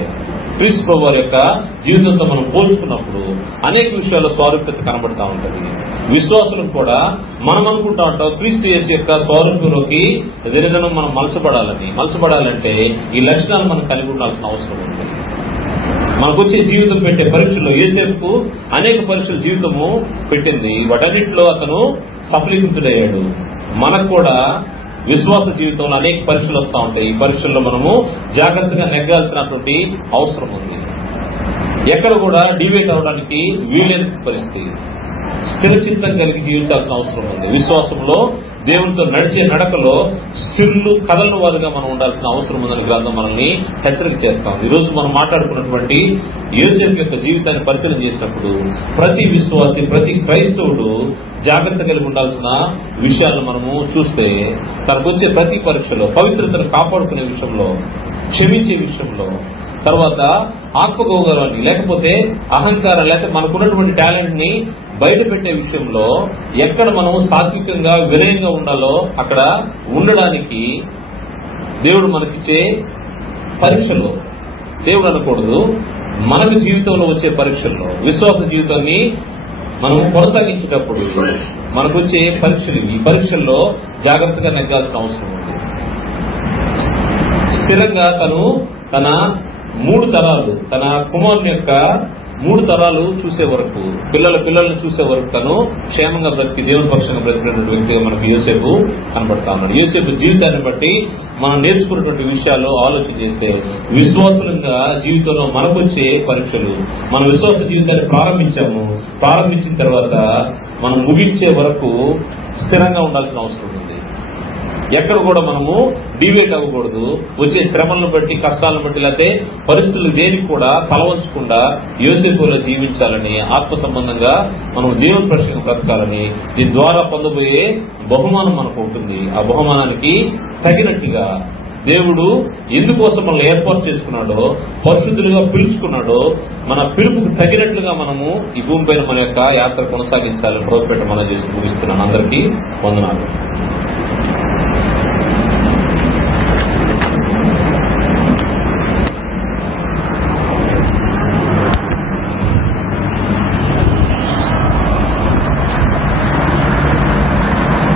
క్రీస్తు ప్రభువారి యొక్క జీవితంతో మనం పోల్చుకున్నప్పుడు అనేక విషయాల్లో స్వారూప్యత కనబడతా ఉంటుంది. విశ్వాసులకు కూడా మనం అనుకుంటా ఉంటాం క్రీస్తు యేసు యొక్క స్వారూప్యంలోకి దినదినం మనం మలచబడాలంటే ఈ లక్షణాలు మనం కలిగి ఉండాల్సిన అవసరం ఉంది. మనకు వచ్చే జీవితం పెట్టే పరీక్షల్లో యేసేపుకు అనేక పరీక్షల జీవితము పెట్టింది. వాటన్నిటిలో అతను సఫలీకృతుడయ్యాడు. మనకు కూడా విశ్వాస జీవితంలో అనేక పరీక్షలు వస్తూ ఉంటాయి. ఈ పరీక్షల్లో మనము జాగ్రత్తగా నెగ్గాల్సినటువంటి అవసరం ఉంది. ఎక్కడ కూడా డివేట్ అవడానికి వీలైన పరిస్థితి, స్థిరచిత్తం కలిగి జీవించాల్సిన అవసరం ఉంది. విశ్వాసంలో దేవునితో నడిచే నడకలో స్థిరులు కదలను వారుగా మనం ఉండాల్సిన అవసరం ఉందని గ్రంథం మనల్ని హెచ్చరిక చేస్తాం. ఈరోజు మనం మాట్లాడుకున్నటువంటి యోసేపు యొక్క జీవితాన్ని పరిశీలన చేసినప్పుడు ప్రతి విశ్వాసి, ప్రతి క్రైస్తవుడు జాగ్రత్త కలిగి ఉండాల్సిన విషయాలను మనము చూస్తే తనకు వచ్చే ప్రతి పరీక్షలో పవిత్రతను కాపాడుకునే విషయంలో, క్షమించే విషయంలో, తర్వాత ఆత్మగౌరవాన్ని లేకపోతే అహంకారం లేకపోతే మనకున్నటువంటి టాలెంట్ ని బయట పెట్టే విషయంలో ఎక్కడ మనం సాత్వికంగా వినయంగా ఉండాలో అక్కడ ఉండడానికి దేవుడు మనకిచ్చే పరీక్షలో, దేవుడు అనకూడదు, మనకు జీవితంలో వచ్చే పరీక్షల్లో విశ్వాస జీవితాన్ని మనం కొనసాగించేటప్పుడు మనకు వచ్చే పరీక్షలు, ఈ పరీక్షల్లో జాగ్రత్తగా నెగ్గాల్సిన అవసరం ఉంది. స్థిరంగా తన 3 తరాలు, తన కుమారుని యొక్క 3 తరాలు చూసే వరకు, పిల్లలను చూసే వరకు తను క్షేమంగా బ్రతికి దేవుని పక్షంగా బ్రతికినటువంటి వ్యక్తిగా మనకు యోసేపు కనబడతా ఉన్నాడు. యోసేపు జీవితాన్ని బట్టి మనం నేర్చుకున్నటువంటి విషయాలు ఆలోచన చేస్తే విశ్వాసులంగా జీవితంలో మనకు వచ్చే పరీక్షలు, మన విశ్వాస జీవితాన్ని ప్రారంభించిన తర్వాత మనం ముగించే వరకు స్థిరంగా ఉండాల్సిన అవసరం ఉంది. ఎక్కడ కూడా మనము డివేట్ అవ్వకూడదు. వచ్చే శ్రమలను బట్టి, కష్టాలను బట్టి, లేకపోతే పరిస్థితులు దేనికి కూడా తలవంచకుండా యోసేపులో జీవించాలని, ఆత్మ సంబంధంగా మనం దేవుని ప్రశ్నకు బ్రతకాలని, దీని ద్వారా పొందబోయే బహుమానం మనకు ఉంటుంది. ఆ బహుమానానికి తగినట్టుగా దేవుడు ఎందుకోసం మనల్ని ఏర్పాటు చేసుకున్నాడో, పరిశుద్ధులుగా పిలుచుకున్నాడో, మన పిలుపుకు తగినట్లుగా మనము ఈ భూమిపైన మన యొక్క యాత్ర కొనసాగించాలని ప్రభుత్వం మనం చేసి ముగిస్తున్నాను. అందరికీ వందనాలు.